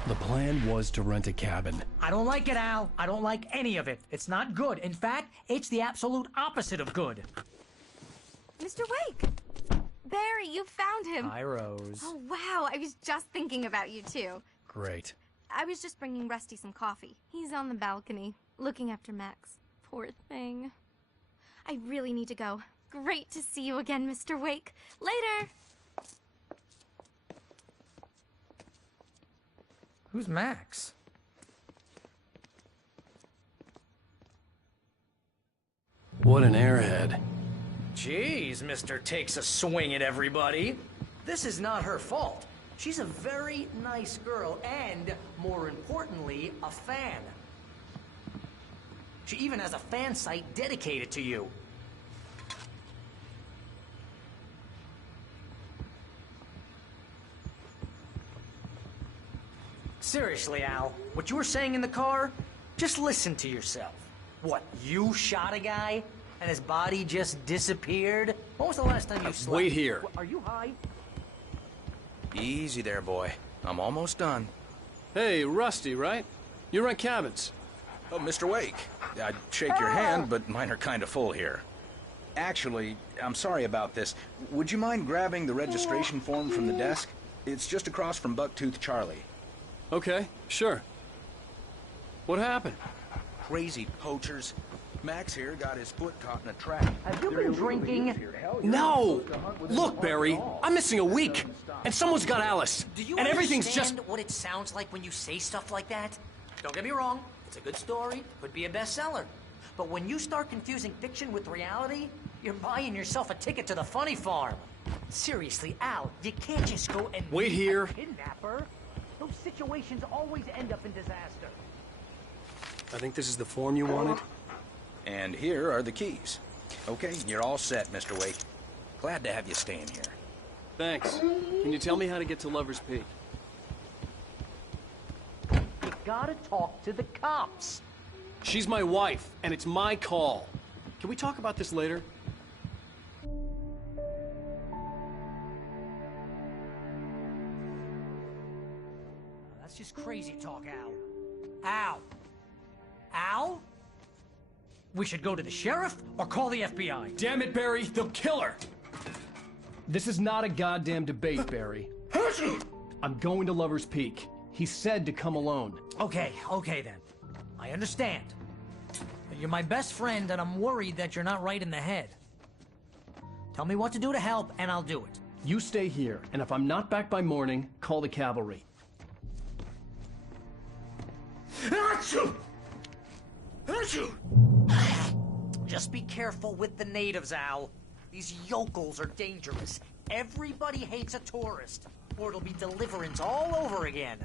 The plan was to rent a cabin. I don't like it, Al. I don't like any of it. It's not good. In fact, it's the absolute opposite of good. Mr. Wake! Barry, you found him. Hi, Rose. Oh, wow. I was just thinking about you, too. Great. I was just bringing Rusty some coffee. He's on the balcony, looking after Max. Poor thing. I really need to go. Great to see you again, Mr. Wake. Later! Who's Max? What an airhead. Jeez, Mr. Takes a swing at everybody. This is not her fault. She's a very nice girl and, more importantly, a fan. She even has a fan site dedicated to you. Seriously, Al, what you were saying in the car, just listen to yourself. What, you shot a guy and his body just disappeared? When was the last time you slept? Wait here. Are you high? Easy there, boy. I'm almost done. Hey, Rusty, right? You rent cabins. Oh, Mr. Wake. I'd shake your hand, but mine are kind of full here. Actually, I'm sorry about this. Would you mind grabbing the registration form from the desk? It's just across from Bucktooth Charlie. Okay, sure. What happened? Crazy poachers. Max here got his foot caught in a trap. Have you been drinking? No! Look, Barry, I'm missing a week, and someone's got Alice. Do you and everything's just... understand what it sounds like when you say stuff like that? Don't get me wrong, it's a good story, could be a bestseller. But when you start confusing fiction with reality, you're buying yourself a ticket to the funny farm. Seriously, Al, you can't just go and wait meet here. a kidnapper. Those situations always end up in disaster. I think this is the form you wanted. And here are the keys. Okay, you're all set, Mr. Wake. Glad to have you staying here. Thanks. Can you tell me how to get to Lover's Peak? You gotta talk to the cops. She's my wife, and it's my call. Can we talk about this later? That's just crazy talk, Al. Al? Al? We should go to the sheriff or call the FBI. Damn it, Barry, they'll kill her! This is not a goddamn debate, Barry. I'm going to Lover's Peak. He said to come alone. Okay then. I understand. But you're my best friend, and I'm worried that you're not right in the head. Tell me what to do to help, and I'll do it. You stay here, and if I'm not back by morning, call the cavalry. Just be careful with the natives, Al. These yokels are dangerous. Everybody hates a tourist, or it'll be Deliverance all over again.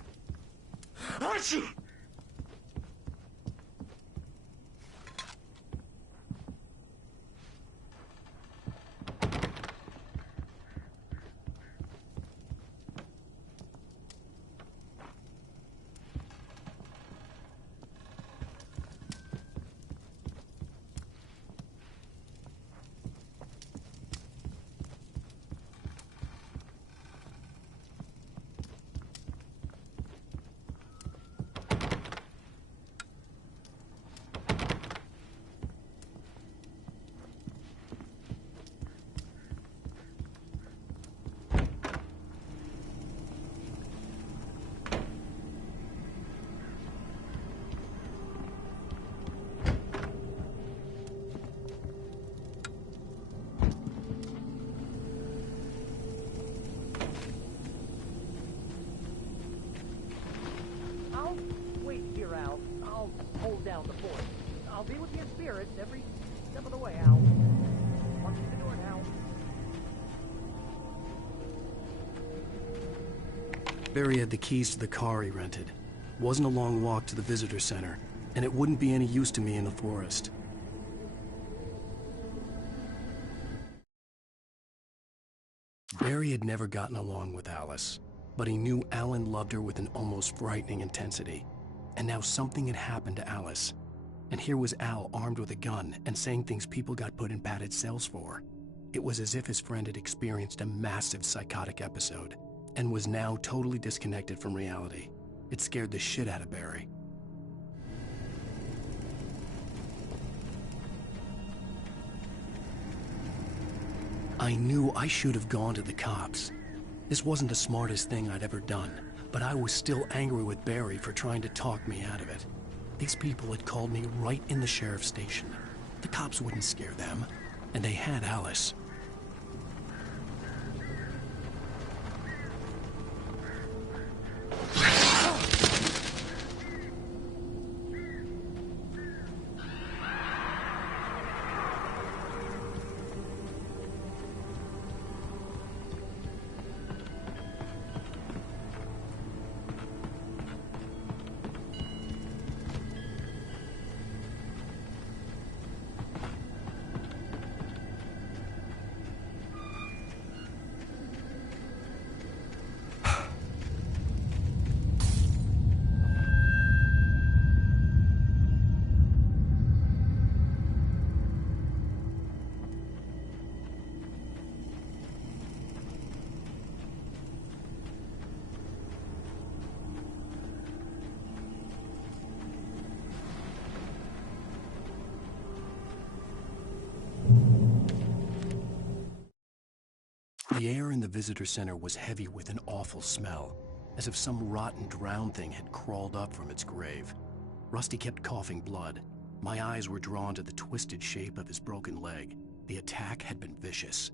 I'll hold down the fort. I'll be with you in spirit every step of the way, Al. Watch the door now. Barry had the keys to the car he rented. Wasn't a long walk to the visitor center, and it wouldn't be any use to me in the forest. Barry had never gotten along with Alice, but he knew Alan loved her with an almost frightening intensity. And now something had happened to Alice. And here was Al armed with a gun and saying things people got put in padded cells for. It was as if his friend had experienced a massive psychotic episode and was now totally disconnected from reality. It scared the shit out of Barry. I knew I should have gone to the cops. This wasn't the smartest thing I'd ever done, but I was still angry with Barry for trying to talk me out of it. These people had called me right in the sheriff's station. The cops wouldn't scare them, and they had Alice. The air in the visitor center was heavy with an awful smell, as if some rotten drowned thing had crawled up from its grave. Rusty kept coughing blood. My eyes were drawn to the twisted shape of his broken leg. The attack had been vicious.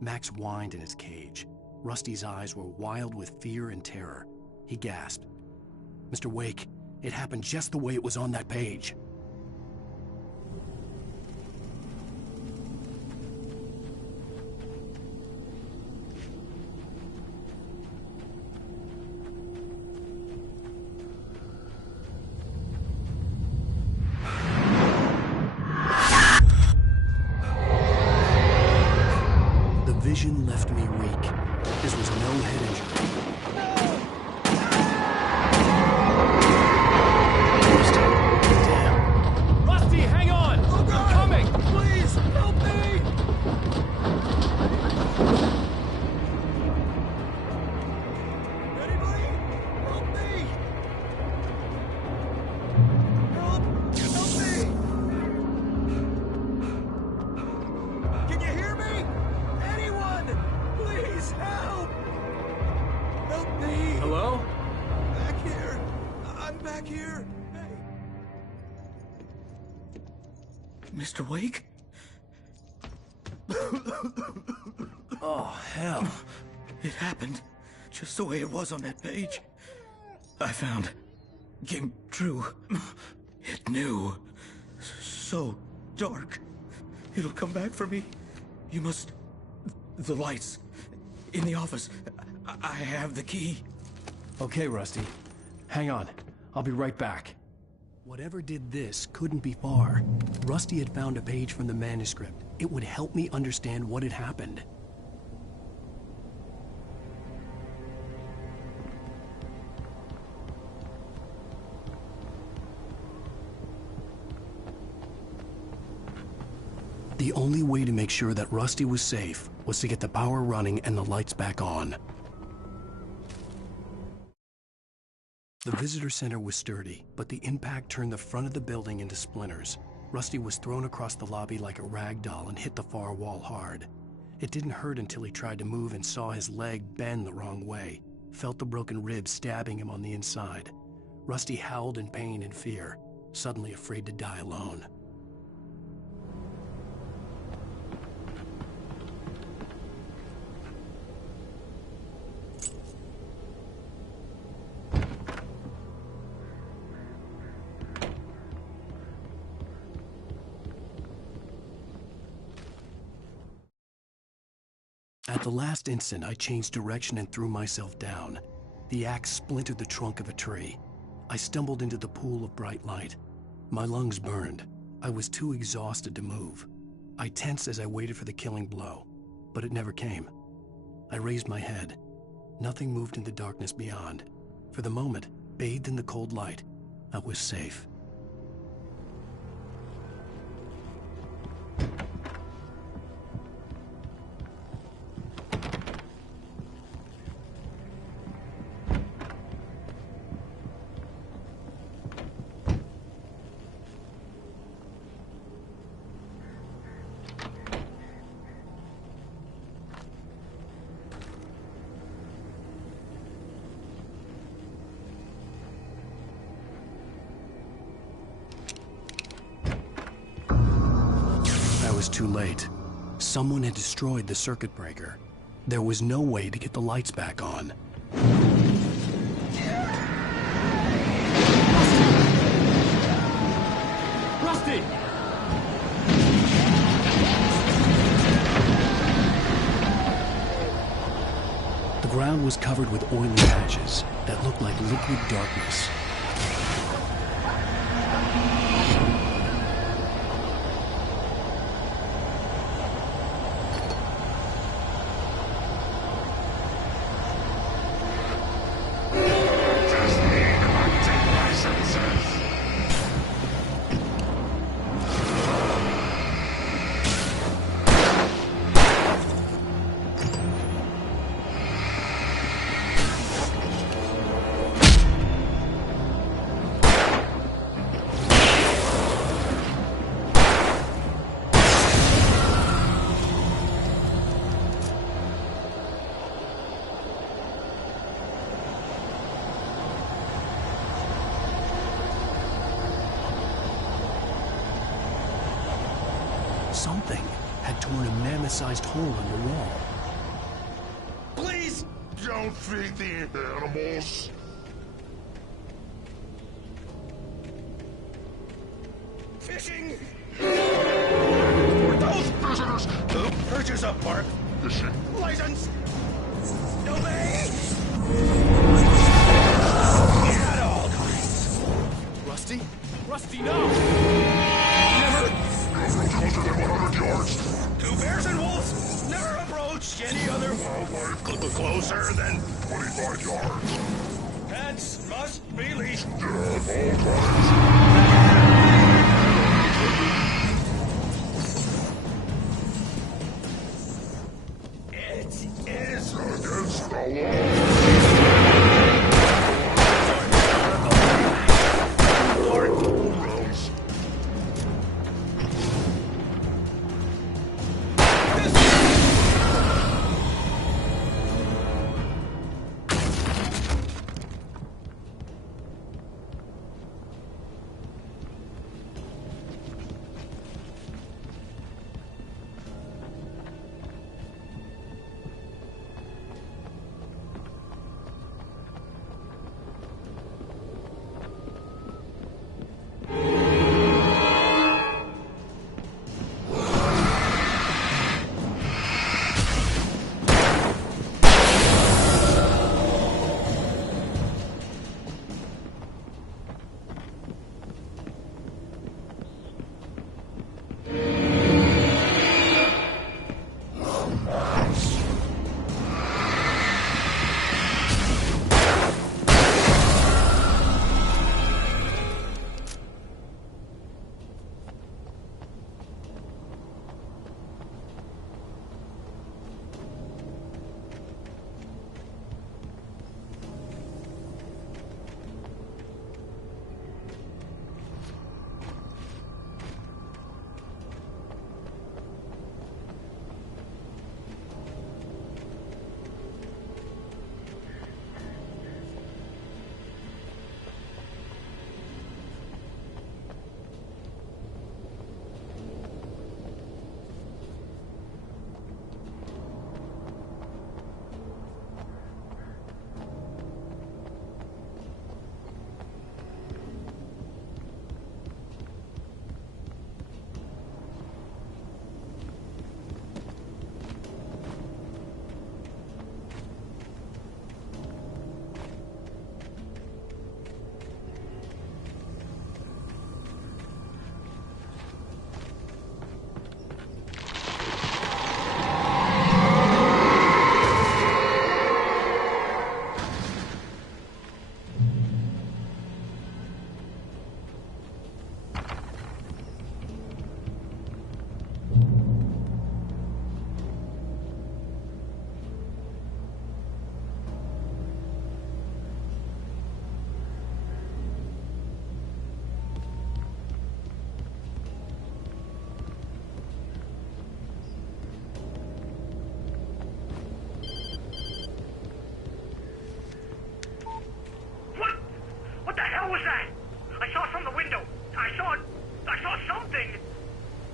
Max whined in his cage. Rusty's eyes were wild with fear and terror. He gasped. "Mr. Wake, it happened just the way it was on that page." The vision left me weak. This was no head injury. Rusty, hang on! Oh, God! I'm coming! Please, help me! Anybody? Help me! Help me! Can you hear me? Anyone? Please, help! Help me! Hello? Back here. I'm back here. Mr. Wake? Oh, hell. It happened just the way it was on that page. I found. Came true. It knew. So dark. It'll come back for me. You must... The lights. In the office. I have the key. Okay, Rusty. Hang on. I'll be right back. Whatever did this couldn't be far. Rusty had found a page from the manuscript. It would help me understand what had happened. The only way to make sure that Rusty was safe was to get the power running and the lights back on. The visitor center was sturdy, but the impact turned the front of the building into splinters. Rusty was thrown across the lobby like a rag doll and hit the far wall hard. It didn't hurt until he tried to move and saw his leg bend the wrong way, felt the broken rib stabbing him on the inside. Rusty howled in pain and fear, suddenly afraid to die alone. At the last instant, I changed direction and threw myself down. The axe splintered the trunk of a tree. I stumbled into the pool of bright light. My lungs burned. I was too exhausted to move. I tensed as I waited for the killing blow, but it never came. I raised my head. Nothing moved in the darkness beyond. For the moment, bathed in the cold light, I was safe. It was too late. Someone had destroyed the circuit breaker. There was no way to get the lights back on. Rusty! The ground was covered with oily patches that looked like liquid darkness. something had torn a mammoth-sized hole in the wall. Please don't feed the animals. Fishing! For those visitors who purchase a park fishing license, obey at all times. Rusty? Rusty, no! Never closer than 100 yards. To bears and wolves, never approach any other wildlife closer than 25 yards. Pets must be leashed at all times. It is against the law.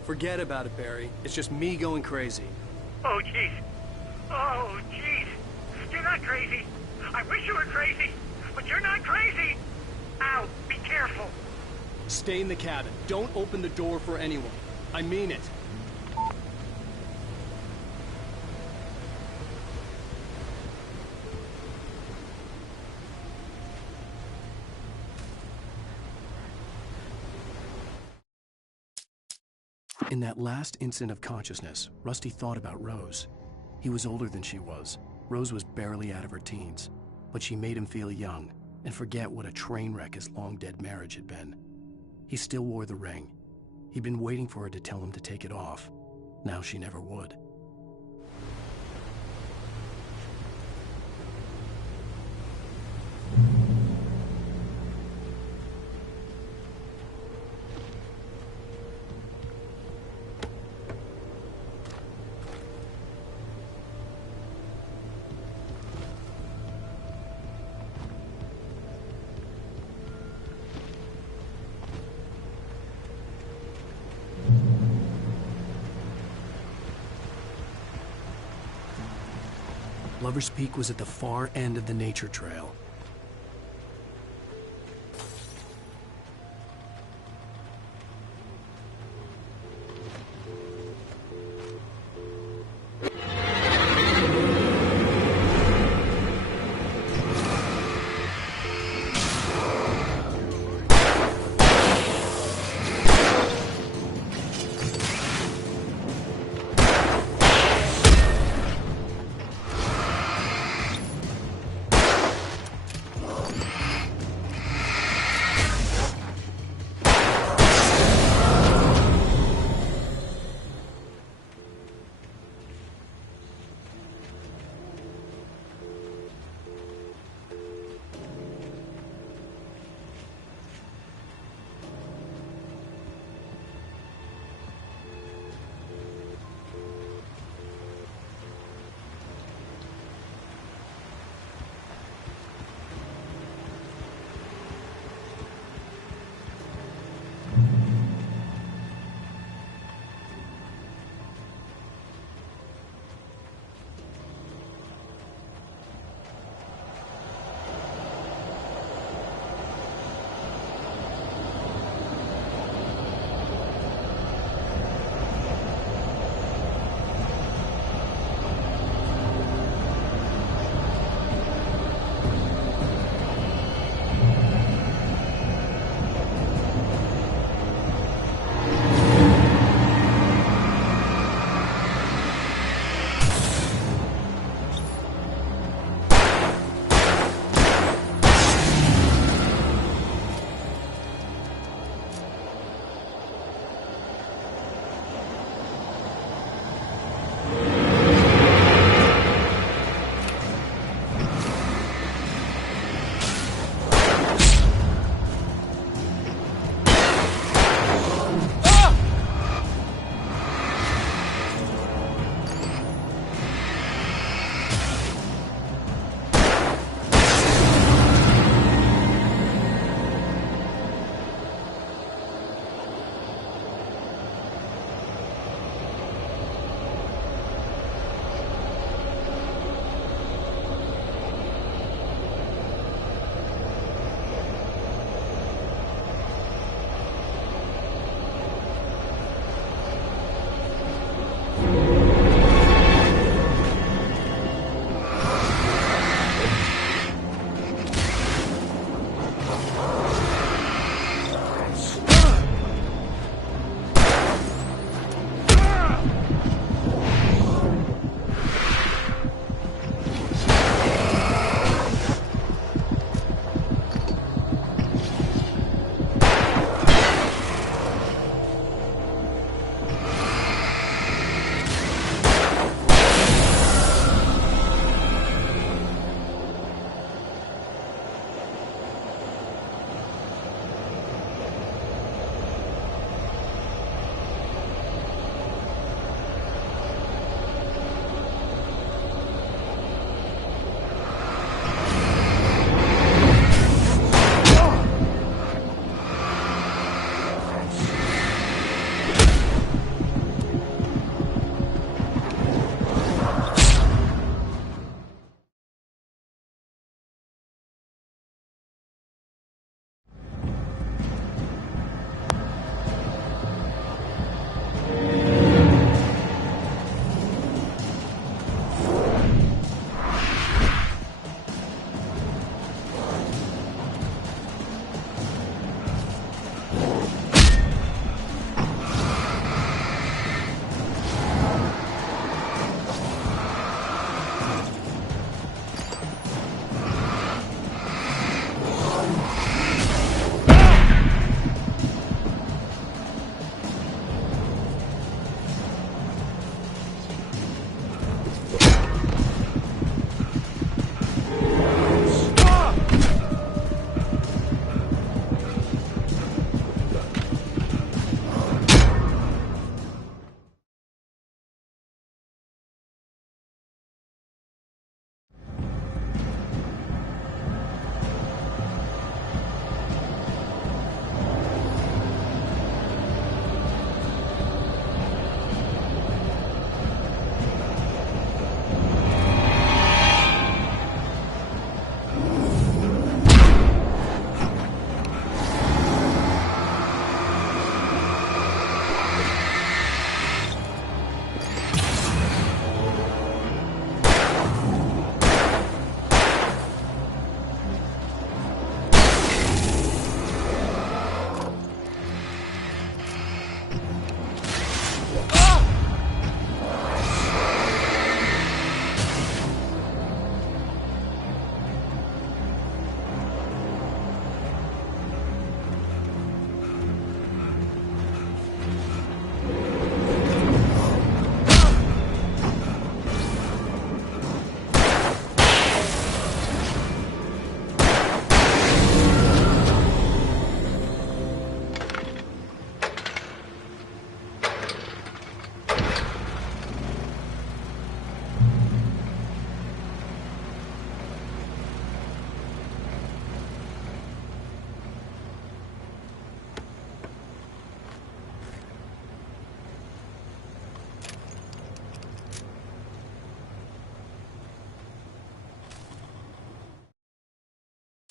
Forget about it, Barry. It's just me going crazy. Oh, jeez. Oh, jeez. You're not crazy. I wish you were crazy, but you're not crazy. Ow, be careful. Stay in the cabin. Don't open the door for anyone. I mean it. In that last instant of consciousness, Rusty thought about Rose. He was older than she was. Rose was barely out of her teens, but she made him feel young and forget what a train wreck his long-dead marriage had been. He still wore the ring. He'd been waiting for her to tell him to take it off. Now she never would. Lover's Peak was at the far end of the nature trail.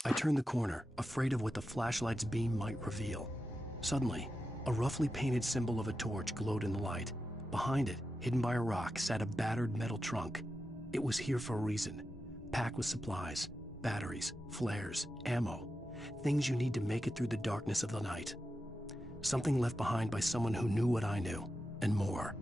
I turned the corner, afraid of what the flashlight's beam might reveal. Suddenly, a roughly painted symbol of a torch glowed in the light. Behind it, hidden by a rock, sat a battered metal trunk. It was here for a reason, packed with supplies, batteries, flares, ammo, things you need to make it through the darkness of the night. Something left behind by someone who knew what I knew, and more.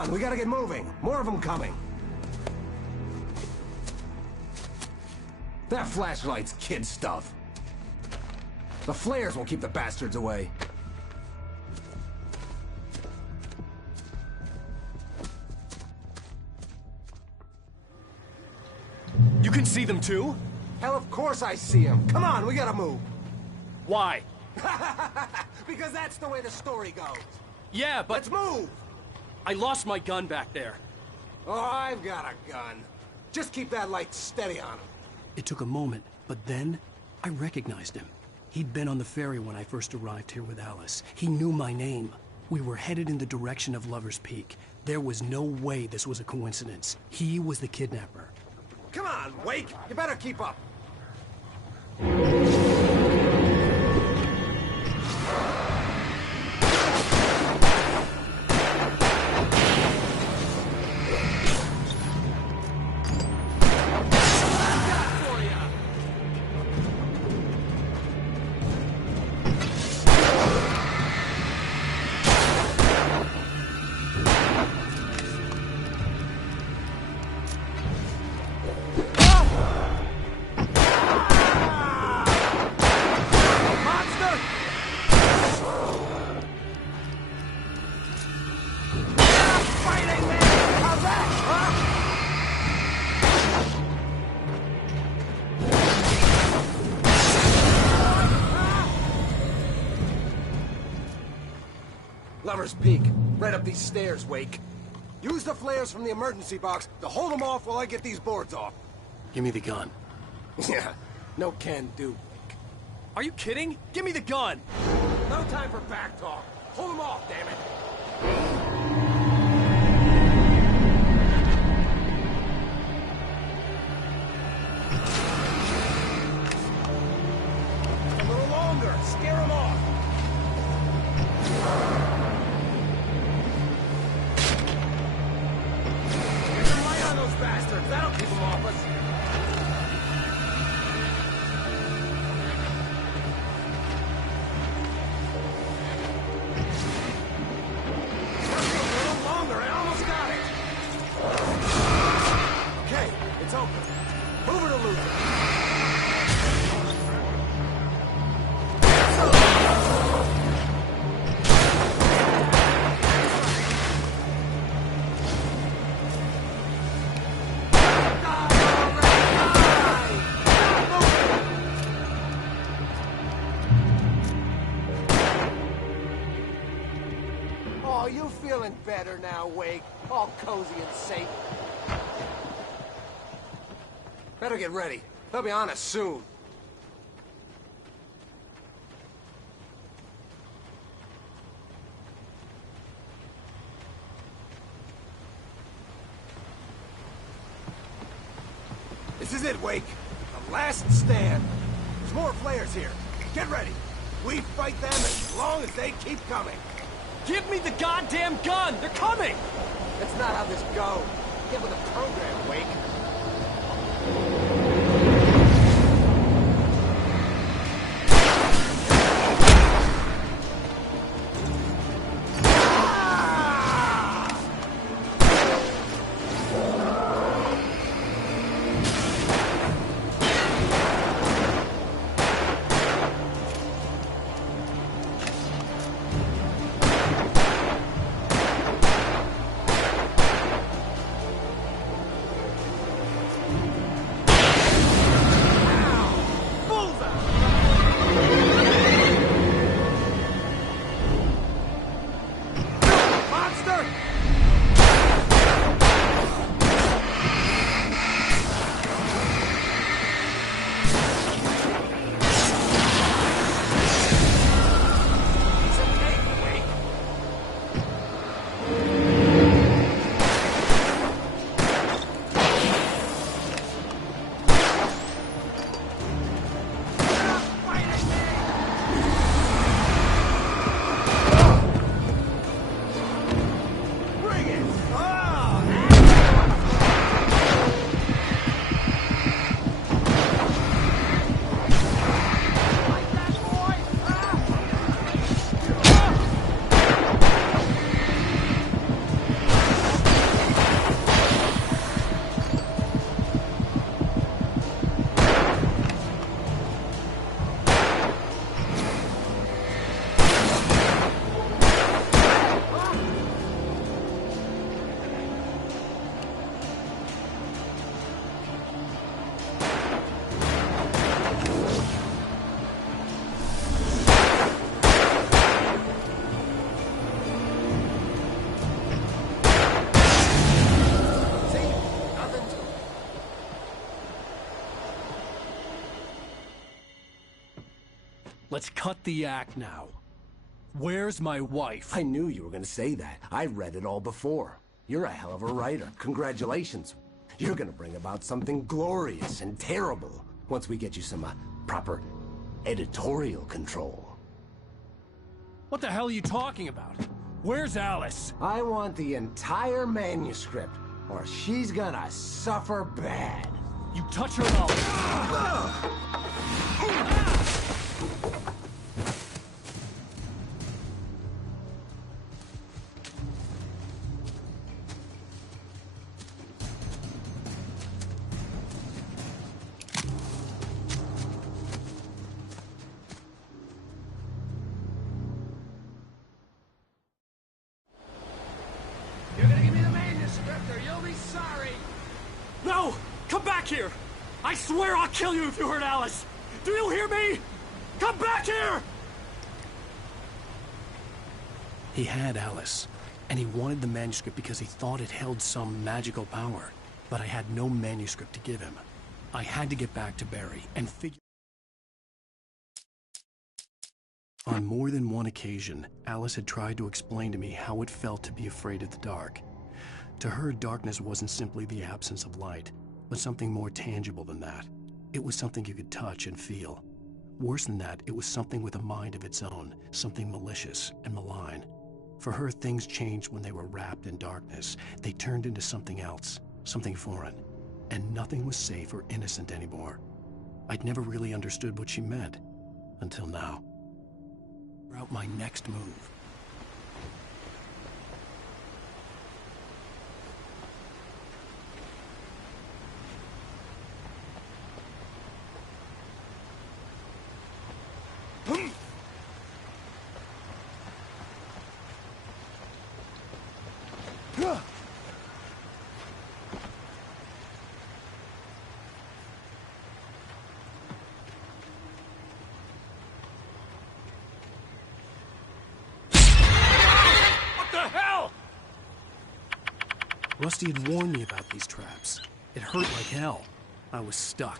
on, we gotta get moving. More of them coming. That flashlight's kid stuff. The flares will keep the bastards away. You can see them too? Hell, of course I see them. Come on, we gotta move. Why? Because that's the way the story goes. Yeah, but... Let's move! I lost my gun back there. Oh, I've got a gun. Just keep that light steady on him. It took a moment, but then I recognized him. He'd been on the ferry when I first arrived here with Alice. He knew my name. We were headed in the direction of Lover's Peak. There was no way this was a coincidence. He was the kidnapper. Come on, Wake! You better keep up. Lover's Peak. Right up these stairs, Wake. Use the flares from the emergency box to hold them off while I get these boards off. Give me the gun. Yeah, no can do, Wake. Are you kidding? Give me the gun! No time for back talk. Hold them off, damn it. A little longer. Scare them off. Bastards, that'll keep them off us. A little longer, I almost got it. Okay, it's open. Move it or lose it. Feeling better now, Wake. All cozy and safe. Better get ready. They'll be on us soon. This is it, Wake. The last stand. There's more flares here. Get ready. We fight them as long as they keep coming. Give me the goddamn gun! They're coming! That's not how this goes. Get with the program, Wake. Let's cut the act now. Where's my wife? I knew you were gonna say that. I read it all before. You're a hell of a writer. Congratulations. You're gonna bring about something glorious and terrible once we get you some proper editorial control. What the hell are you talking about? Where's Alice? I want the entire manuscript, or she's gonna suffer bad. You touch her and You're gonna give me the manuscript or you'll be sorry! No! Come back here! I swear I'll kill you if you hurt Alice! Do you hear me? Come back here! He had Alice, and he wanted the manuscript because he thought it held some magical power. But I had no manuscript to give him. I had to get back to Barry and figure... On more than one occasion, Alice had tried to explain to me how it felt to be afraid of the dark. To her, darkness wasn't simply the absence of light, but something more tangible than that. It was something you could touch and feel. Worse than that, it was something with a mind of its own, something malicious and malign. For her, things changed when they were wrapped in darkness. They turned into something else, something foreign, and nothing was safe or innocent anymore. I'd never really understood what she meant, until now. Out my next move. Rusty had warned me about these traps. It hurt like hell. I was stuck.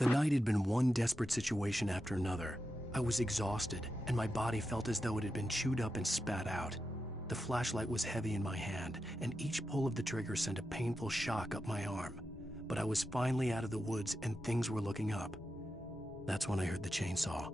The night had been one desperate situation after another. I was exhausted, and my body felt as though it had been chewed up and spat out. The flashlight was heavy in my hand, and each pull of the trigger sent a painful shock up my arm. But I was finally out of the woods, and things were looking up. That's when I heard the chainsaw.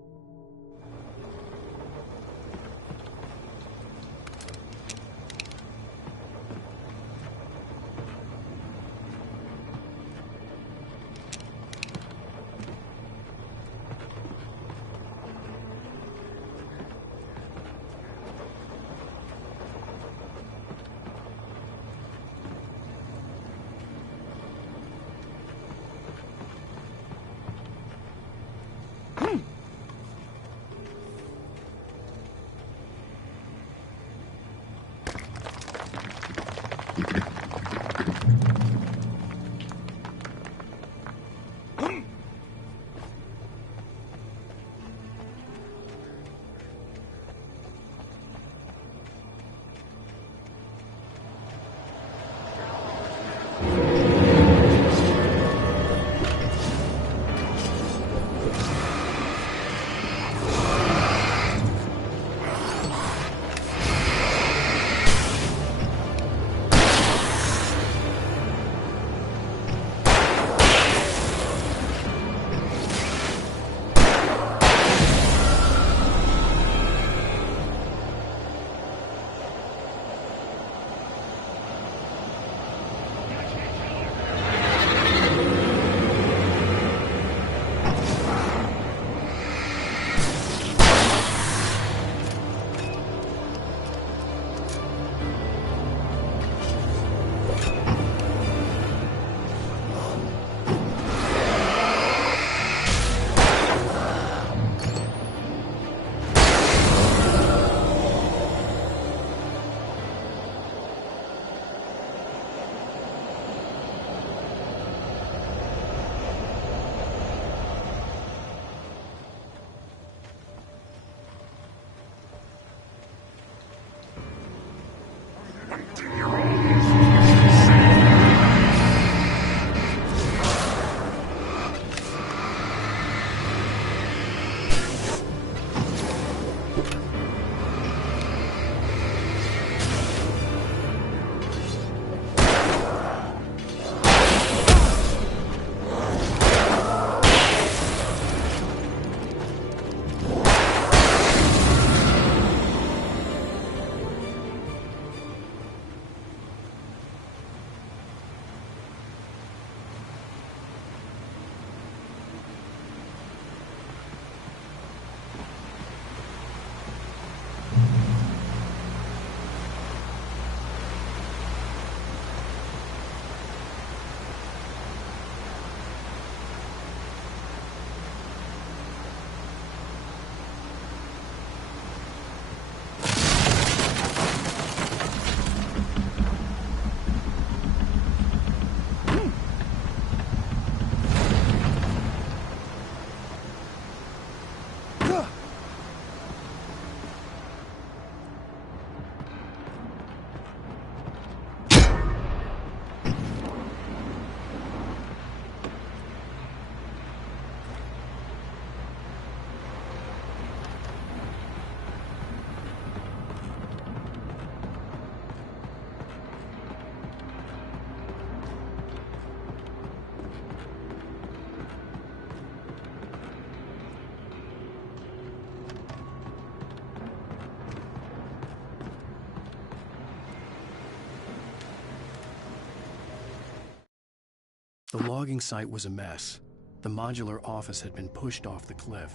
The logging site was a mess. The modular office had been pushed off the cliff.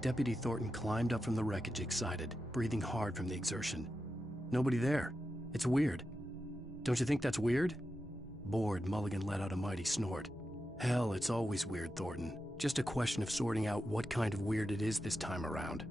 Deputy Thornton climbed up from the wreckage excited, breathing hard from the exertion. Nobody there. It's weird. Don't you think that's weird? Bored, Mulligan let out a mighty snort. Hell, it's always weird, Thornton. Just a question of sorting out what kind of weird it is this time around.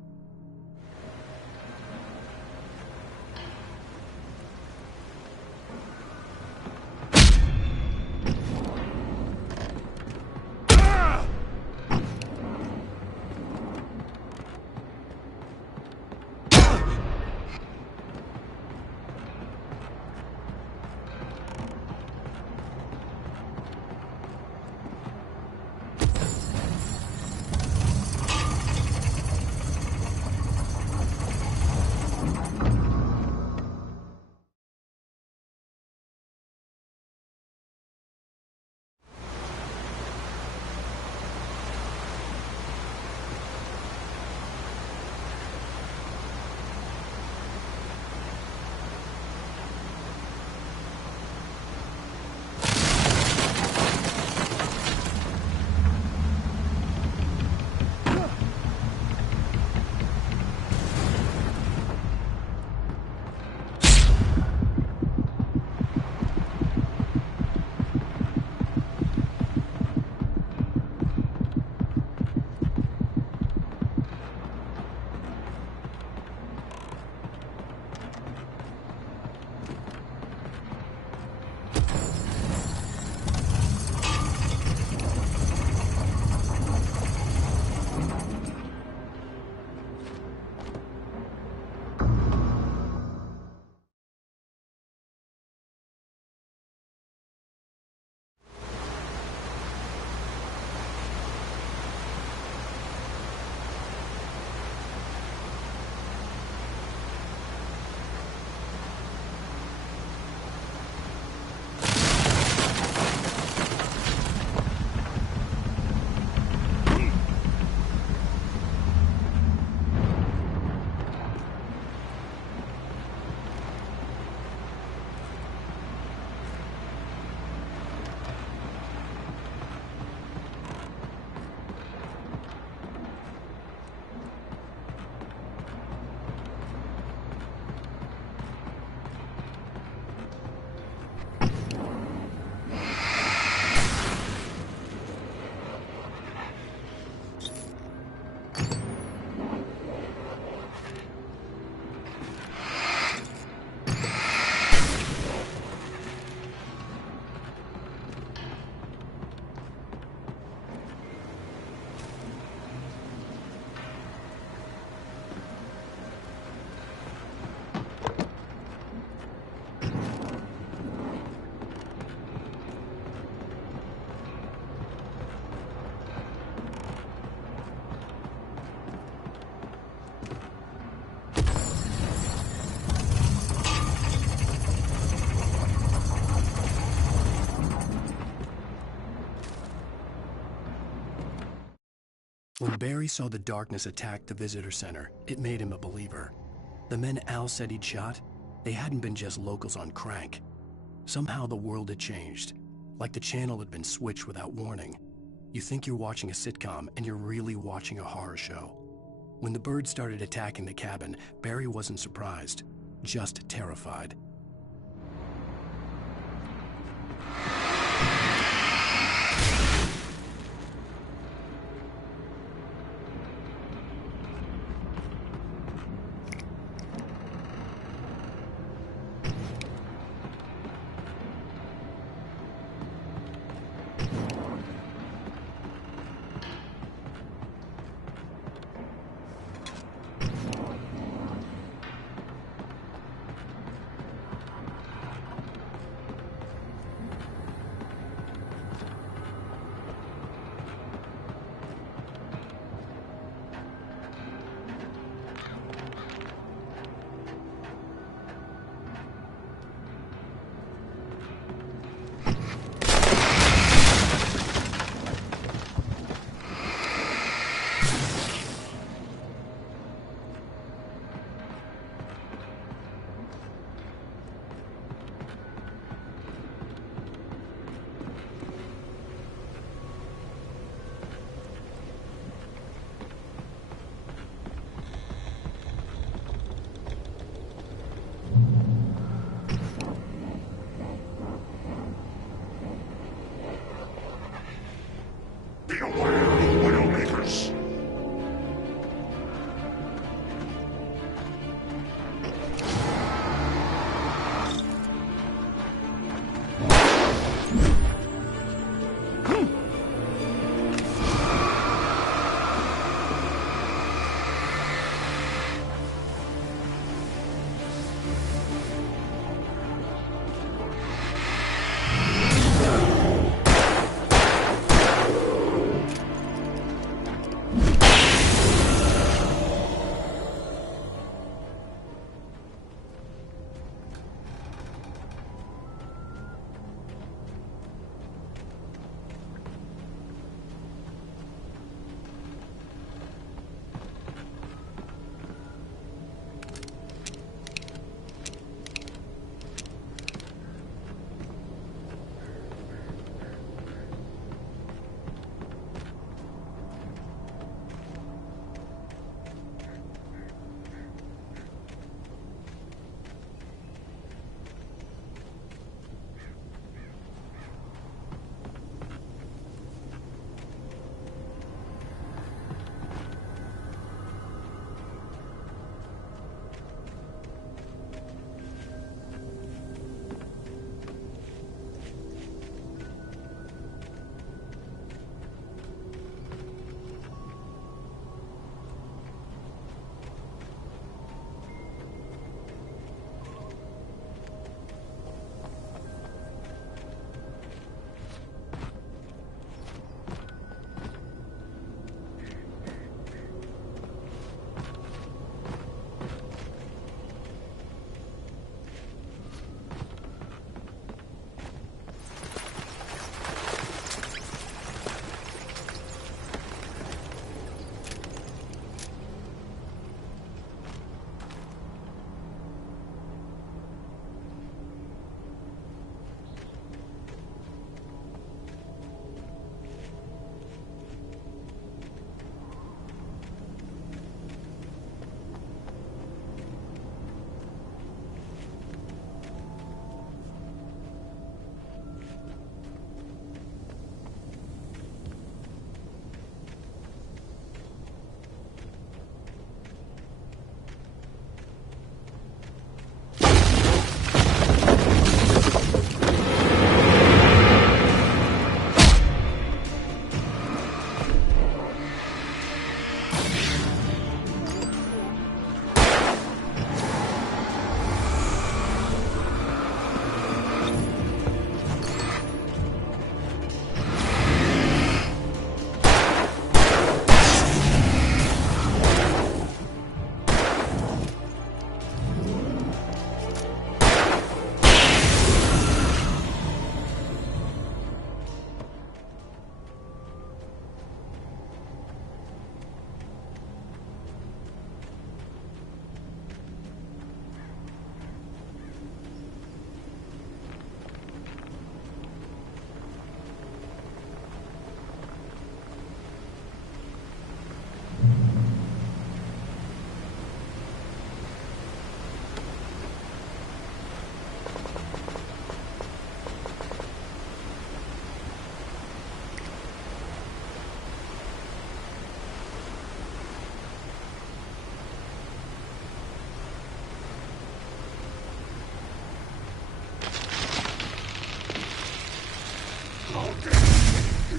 When Barry saw the darkness attack the visitor center, it made him a believer. The men Al said he'd shot, they hadn't been just locals on crank. Somehow the world had changed, like the channel had been switched without warning. You think you're watching a sitcom, and you're really watching a horror show. When the birds started attacking the cabin, Barry wasn't surprised, just terrified.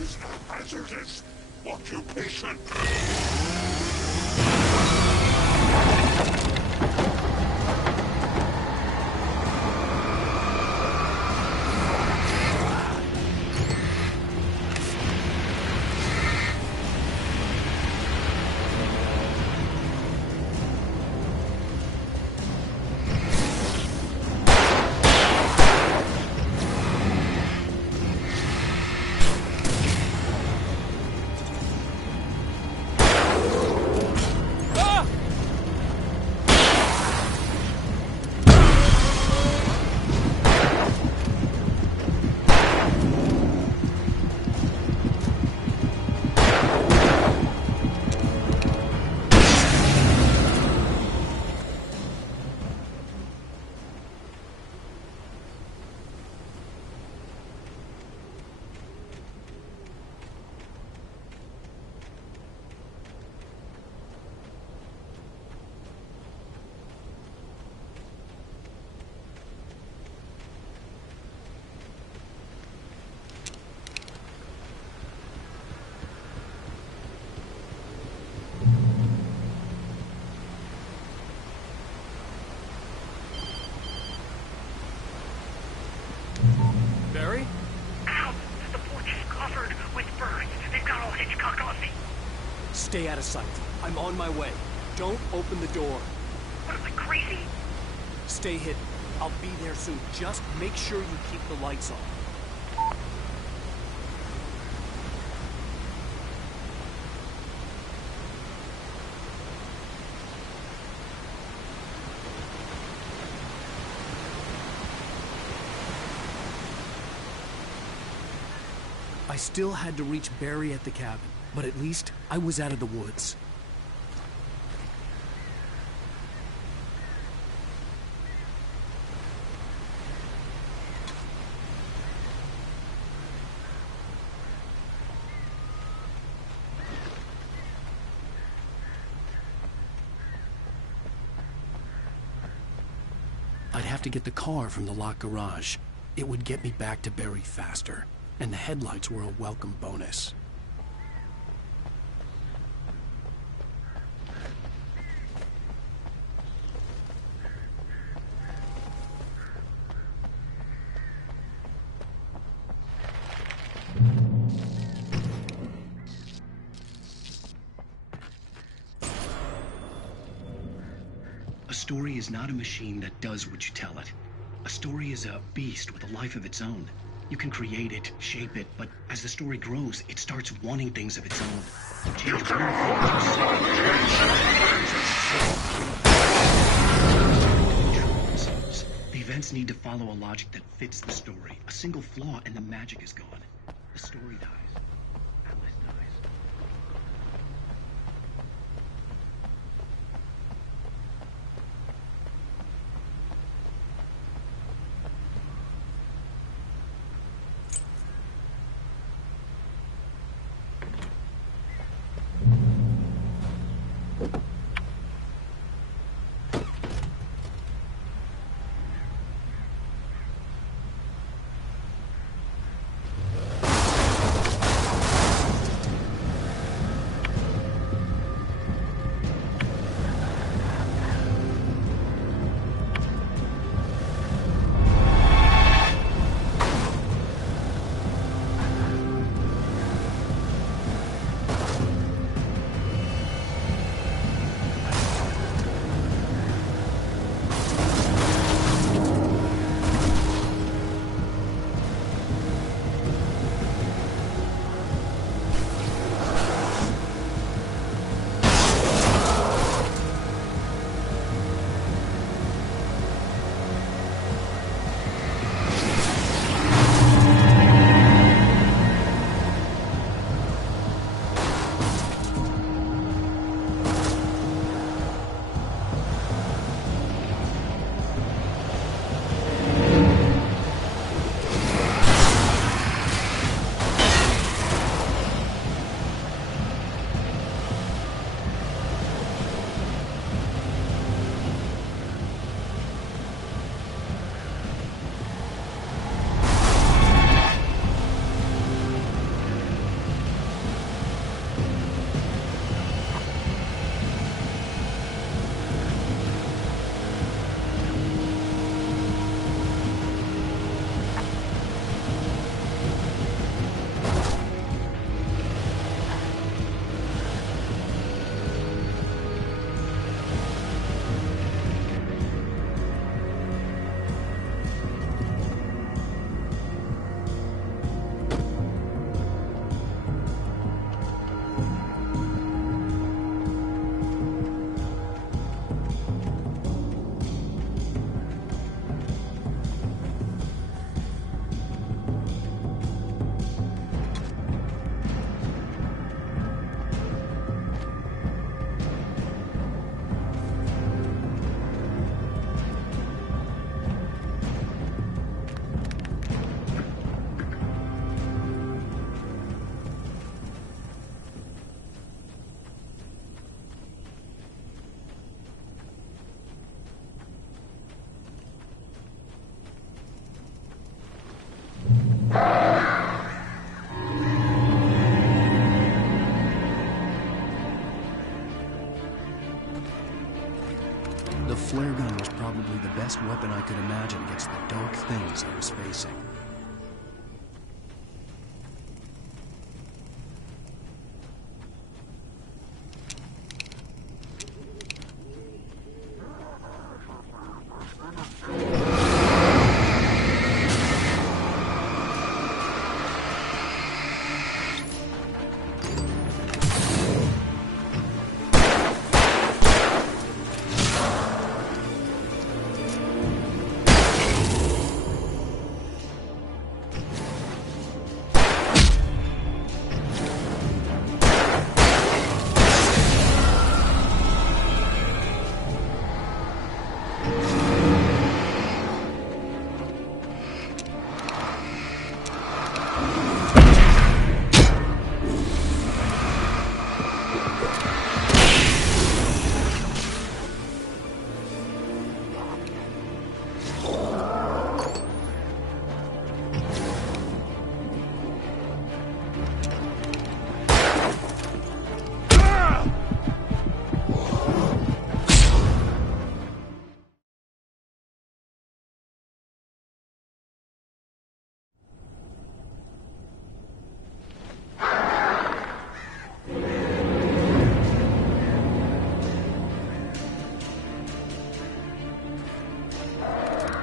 is a hazardous occupation. Barry? Ow! The porch is covered with birds. They've got all Hitchcock on me. Stay out of sight. I'm on my way. Don't open the door. What am I, crazy? Stay hidden. I'll be there soon. Just make sure you keep the lights on. I still had to reach Barry at the cabin, but at least I was out of the woods. I'd have to get the car from the locked garage. It would get me back to Barry faster. And the headlights were a welcome bonus. A story is not a machine that does what you tell it. A story is a beast with a life of its own. You can create it, shape it, but as the story grows, it starts wanting things of its own. Change one thing, themselves. The events need to follow a logic that fits the story. A single flaw and the magic is gone. The story dies. Alice dies. probably the best weapon I could imagine against the dark things I was facing.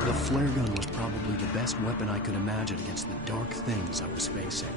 The flare gun was probably the best weapon I could imagine against the dark things I was facing.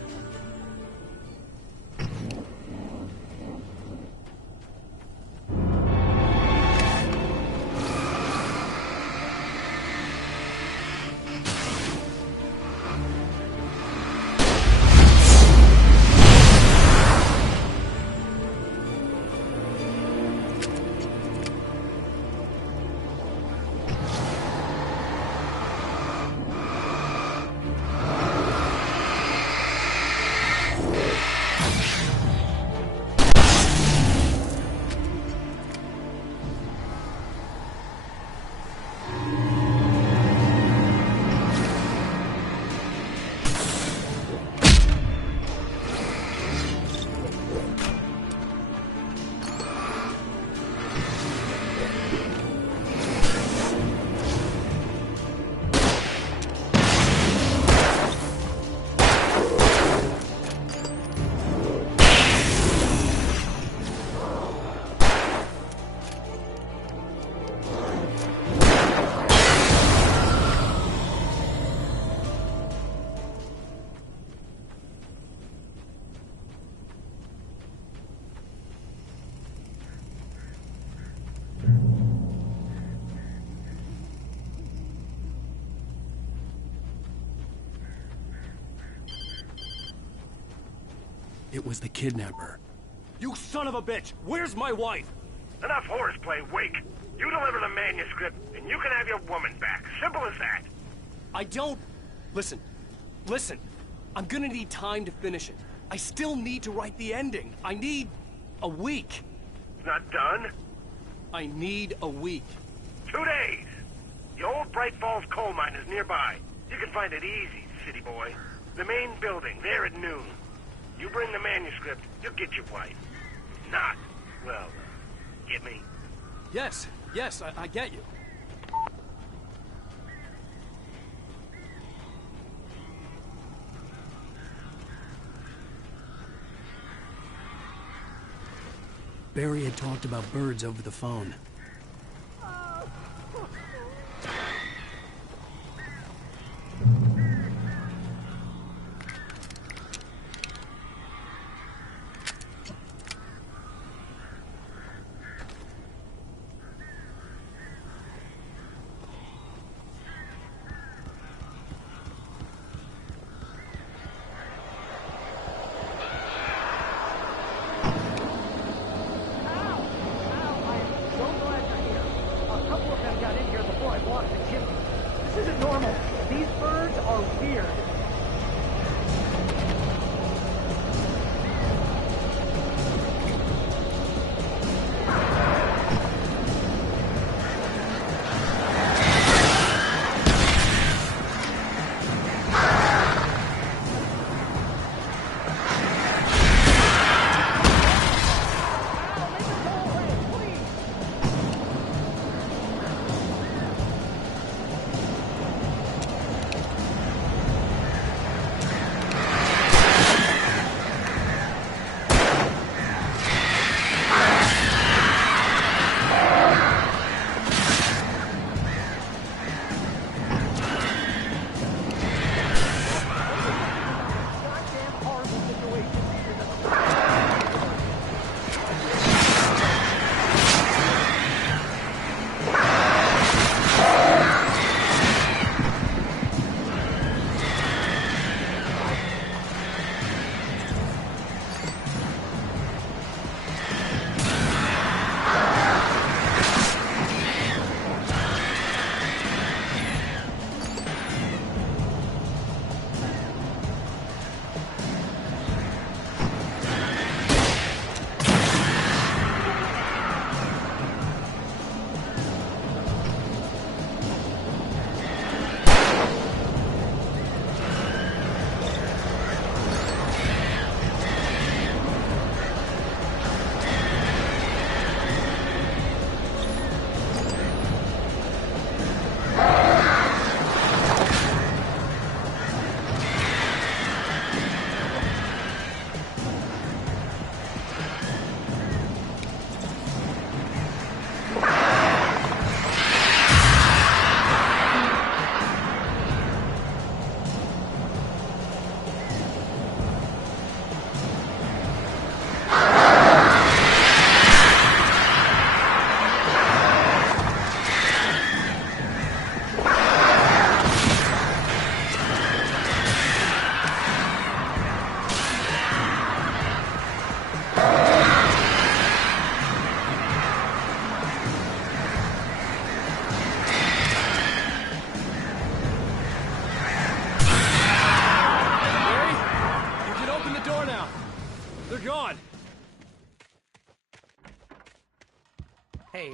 It was the kidnapper. You son of a bitch! Where's my wife? Enough horseplay, Wake. You deliver the manuscript, and you can have your woman back. Simple as that. I don't... Listen. I'm gonna need time to finish it. I still need to write the ending. I need a week. It's not done? I need a week. 2 days. The old Bright Falls coal mine is nearby. You can find it easy, city boy. The main building, there at noon. You bring the manuscript, you'll get your wife. Not, well, get me? Yes, I get you. Barry had talked about birds over the phone.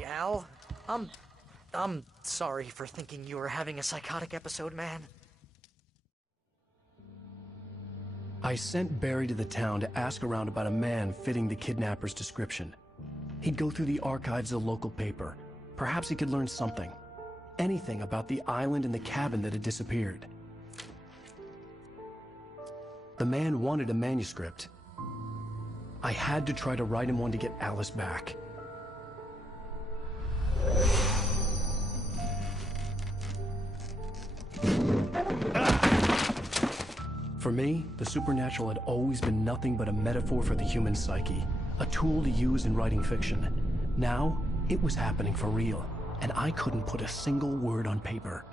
Hey, Al. I'm sorry for thinking you were having a psychotic episode, man. I sent Barry to the town to ask around about a man fitting the kidnapper's description. He'd go through the archives of the local paper. Perhaps he could learn something. Anything about the island and the cabin that had disappeared. The man wanted a manuscript. I had to try to write him one to get Alice back. For me, the supernatural had always been nothing but a metaphor for the human psyche, a tool to use in writing fiction. Now, it was happening for real, and I couldn't put a single word on paper.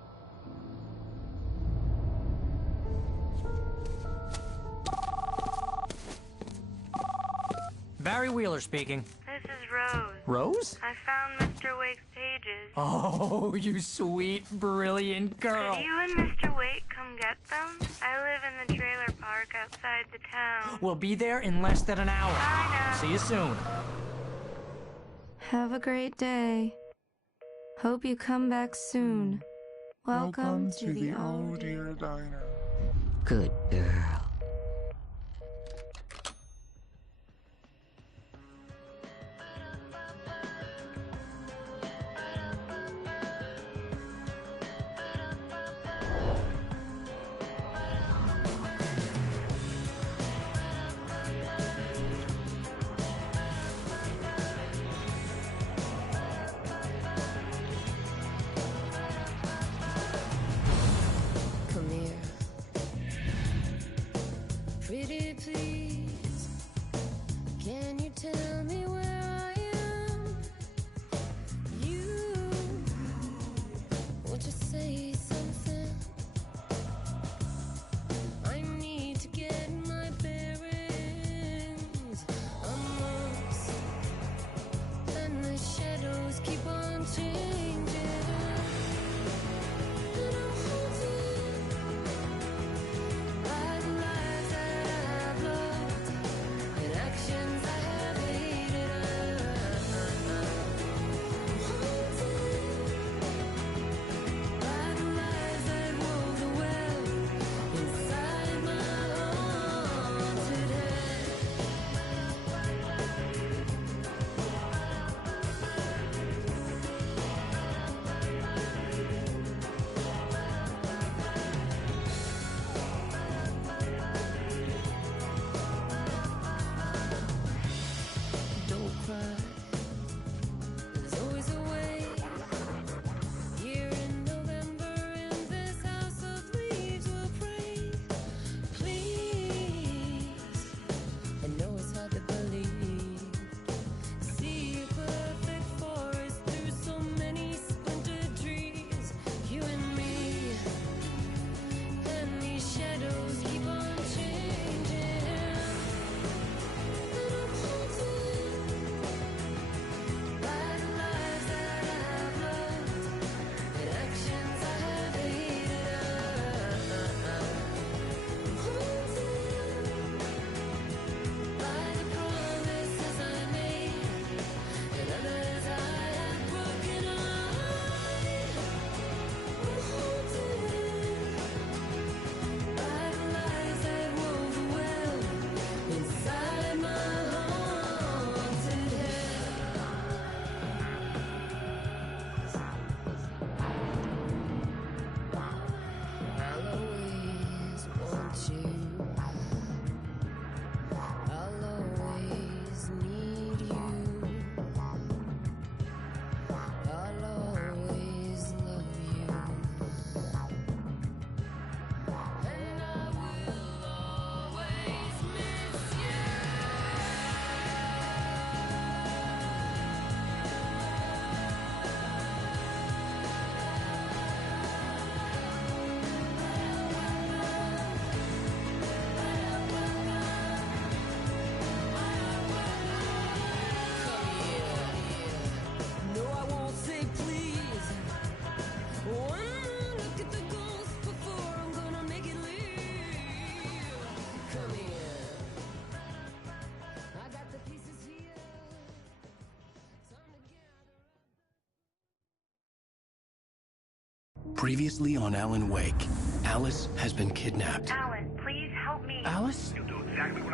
Barry Wheeler speaking. This is Rose. Rose? I found Mr. Wake's pages. Oh, you sweet, brilliant girl. Could you and Mr. Wake come get them? I live in the trailer park outside the town. We'll be there in less than an hour. Bye now. See you soon. Have a great day. Hope you come back soon. Welcome to the Oh Dear Diner. Good girl. Come here. Previously on Alan Wake, Alice has been kidnapped. Alan, please help me. Alice? You'll do exactly what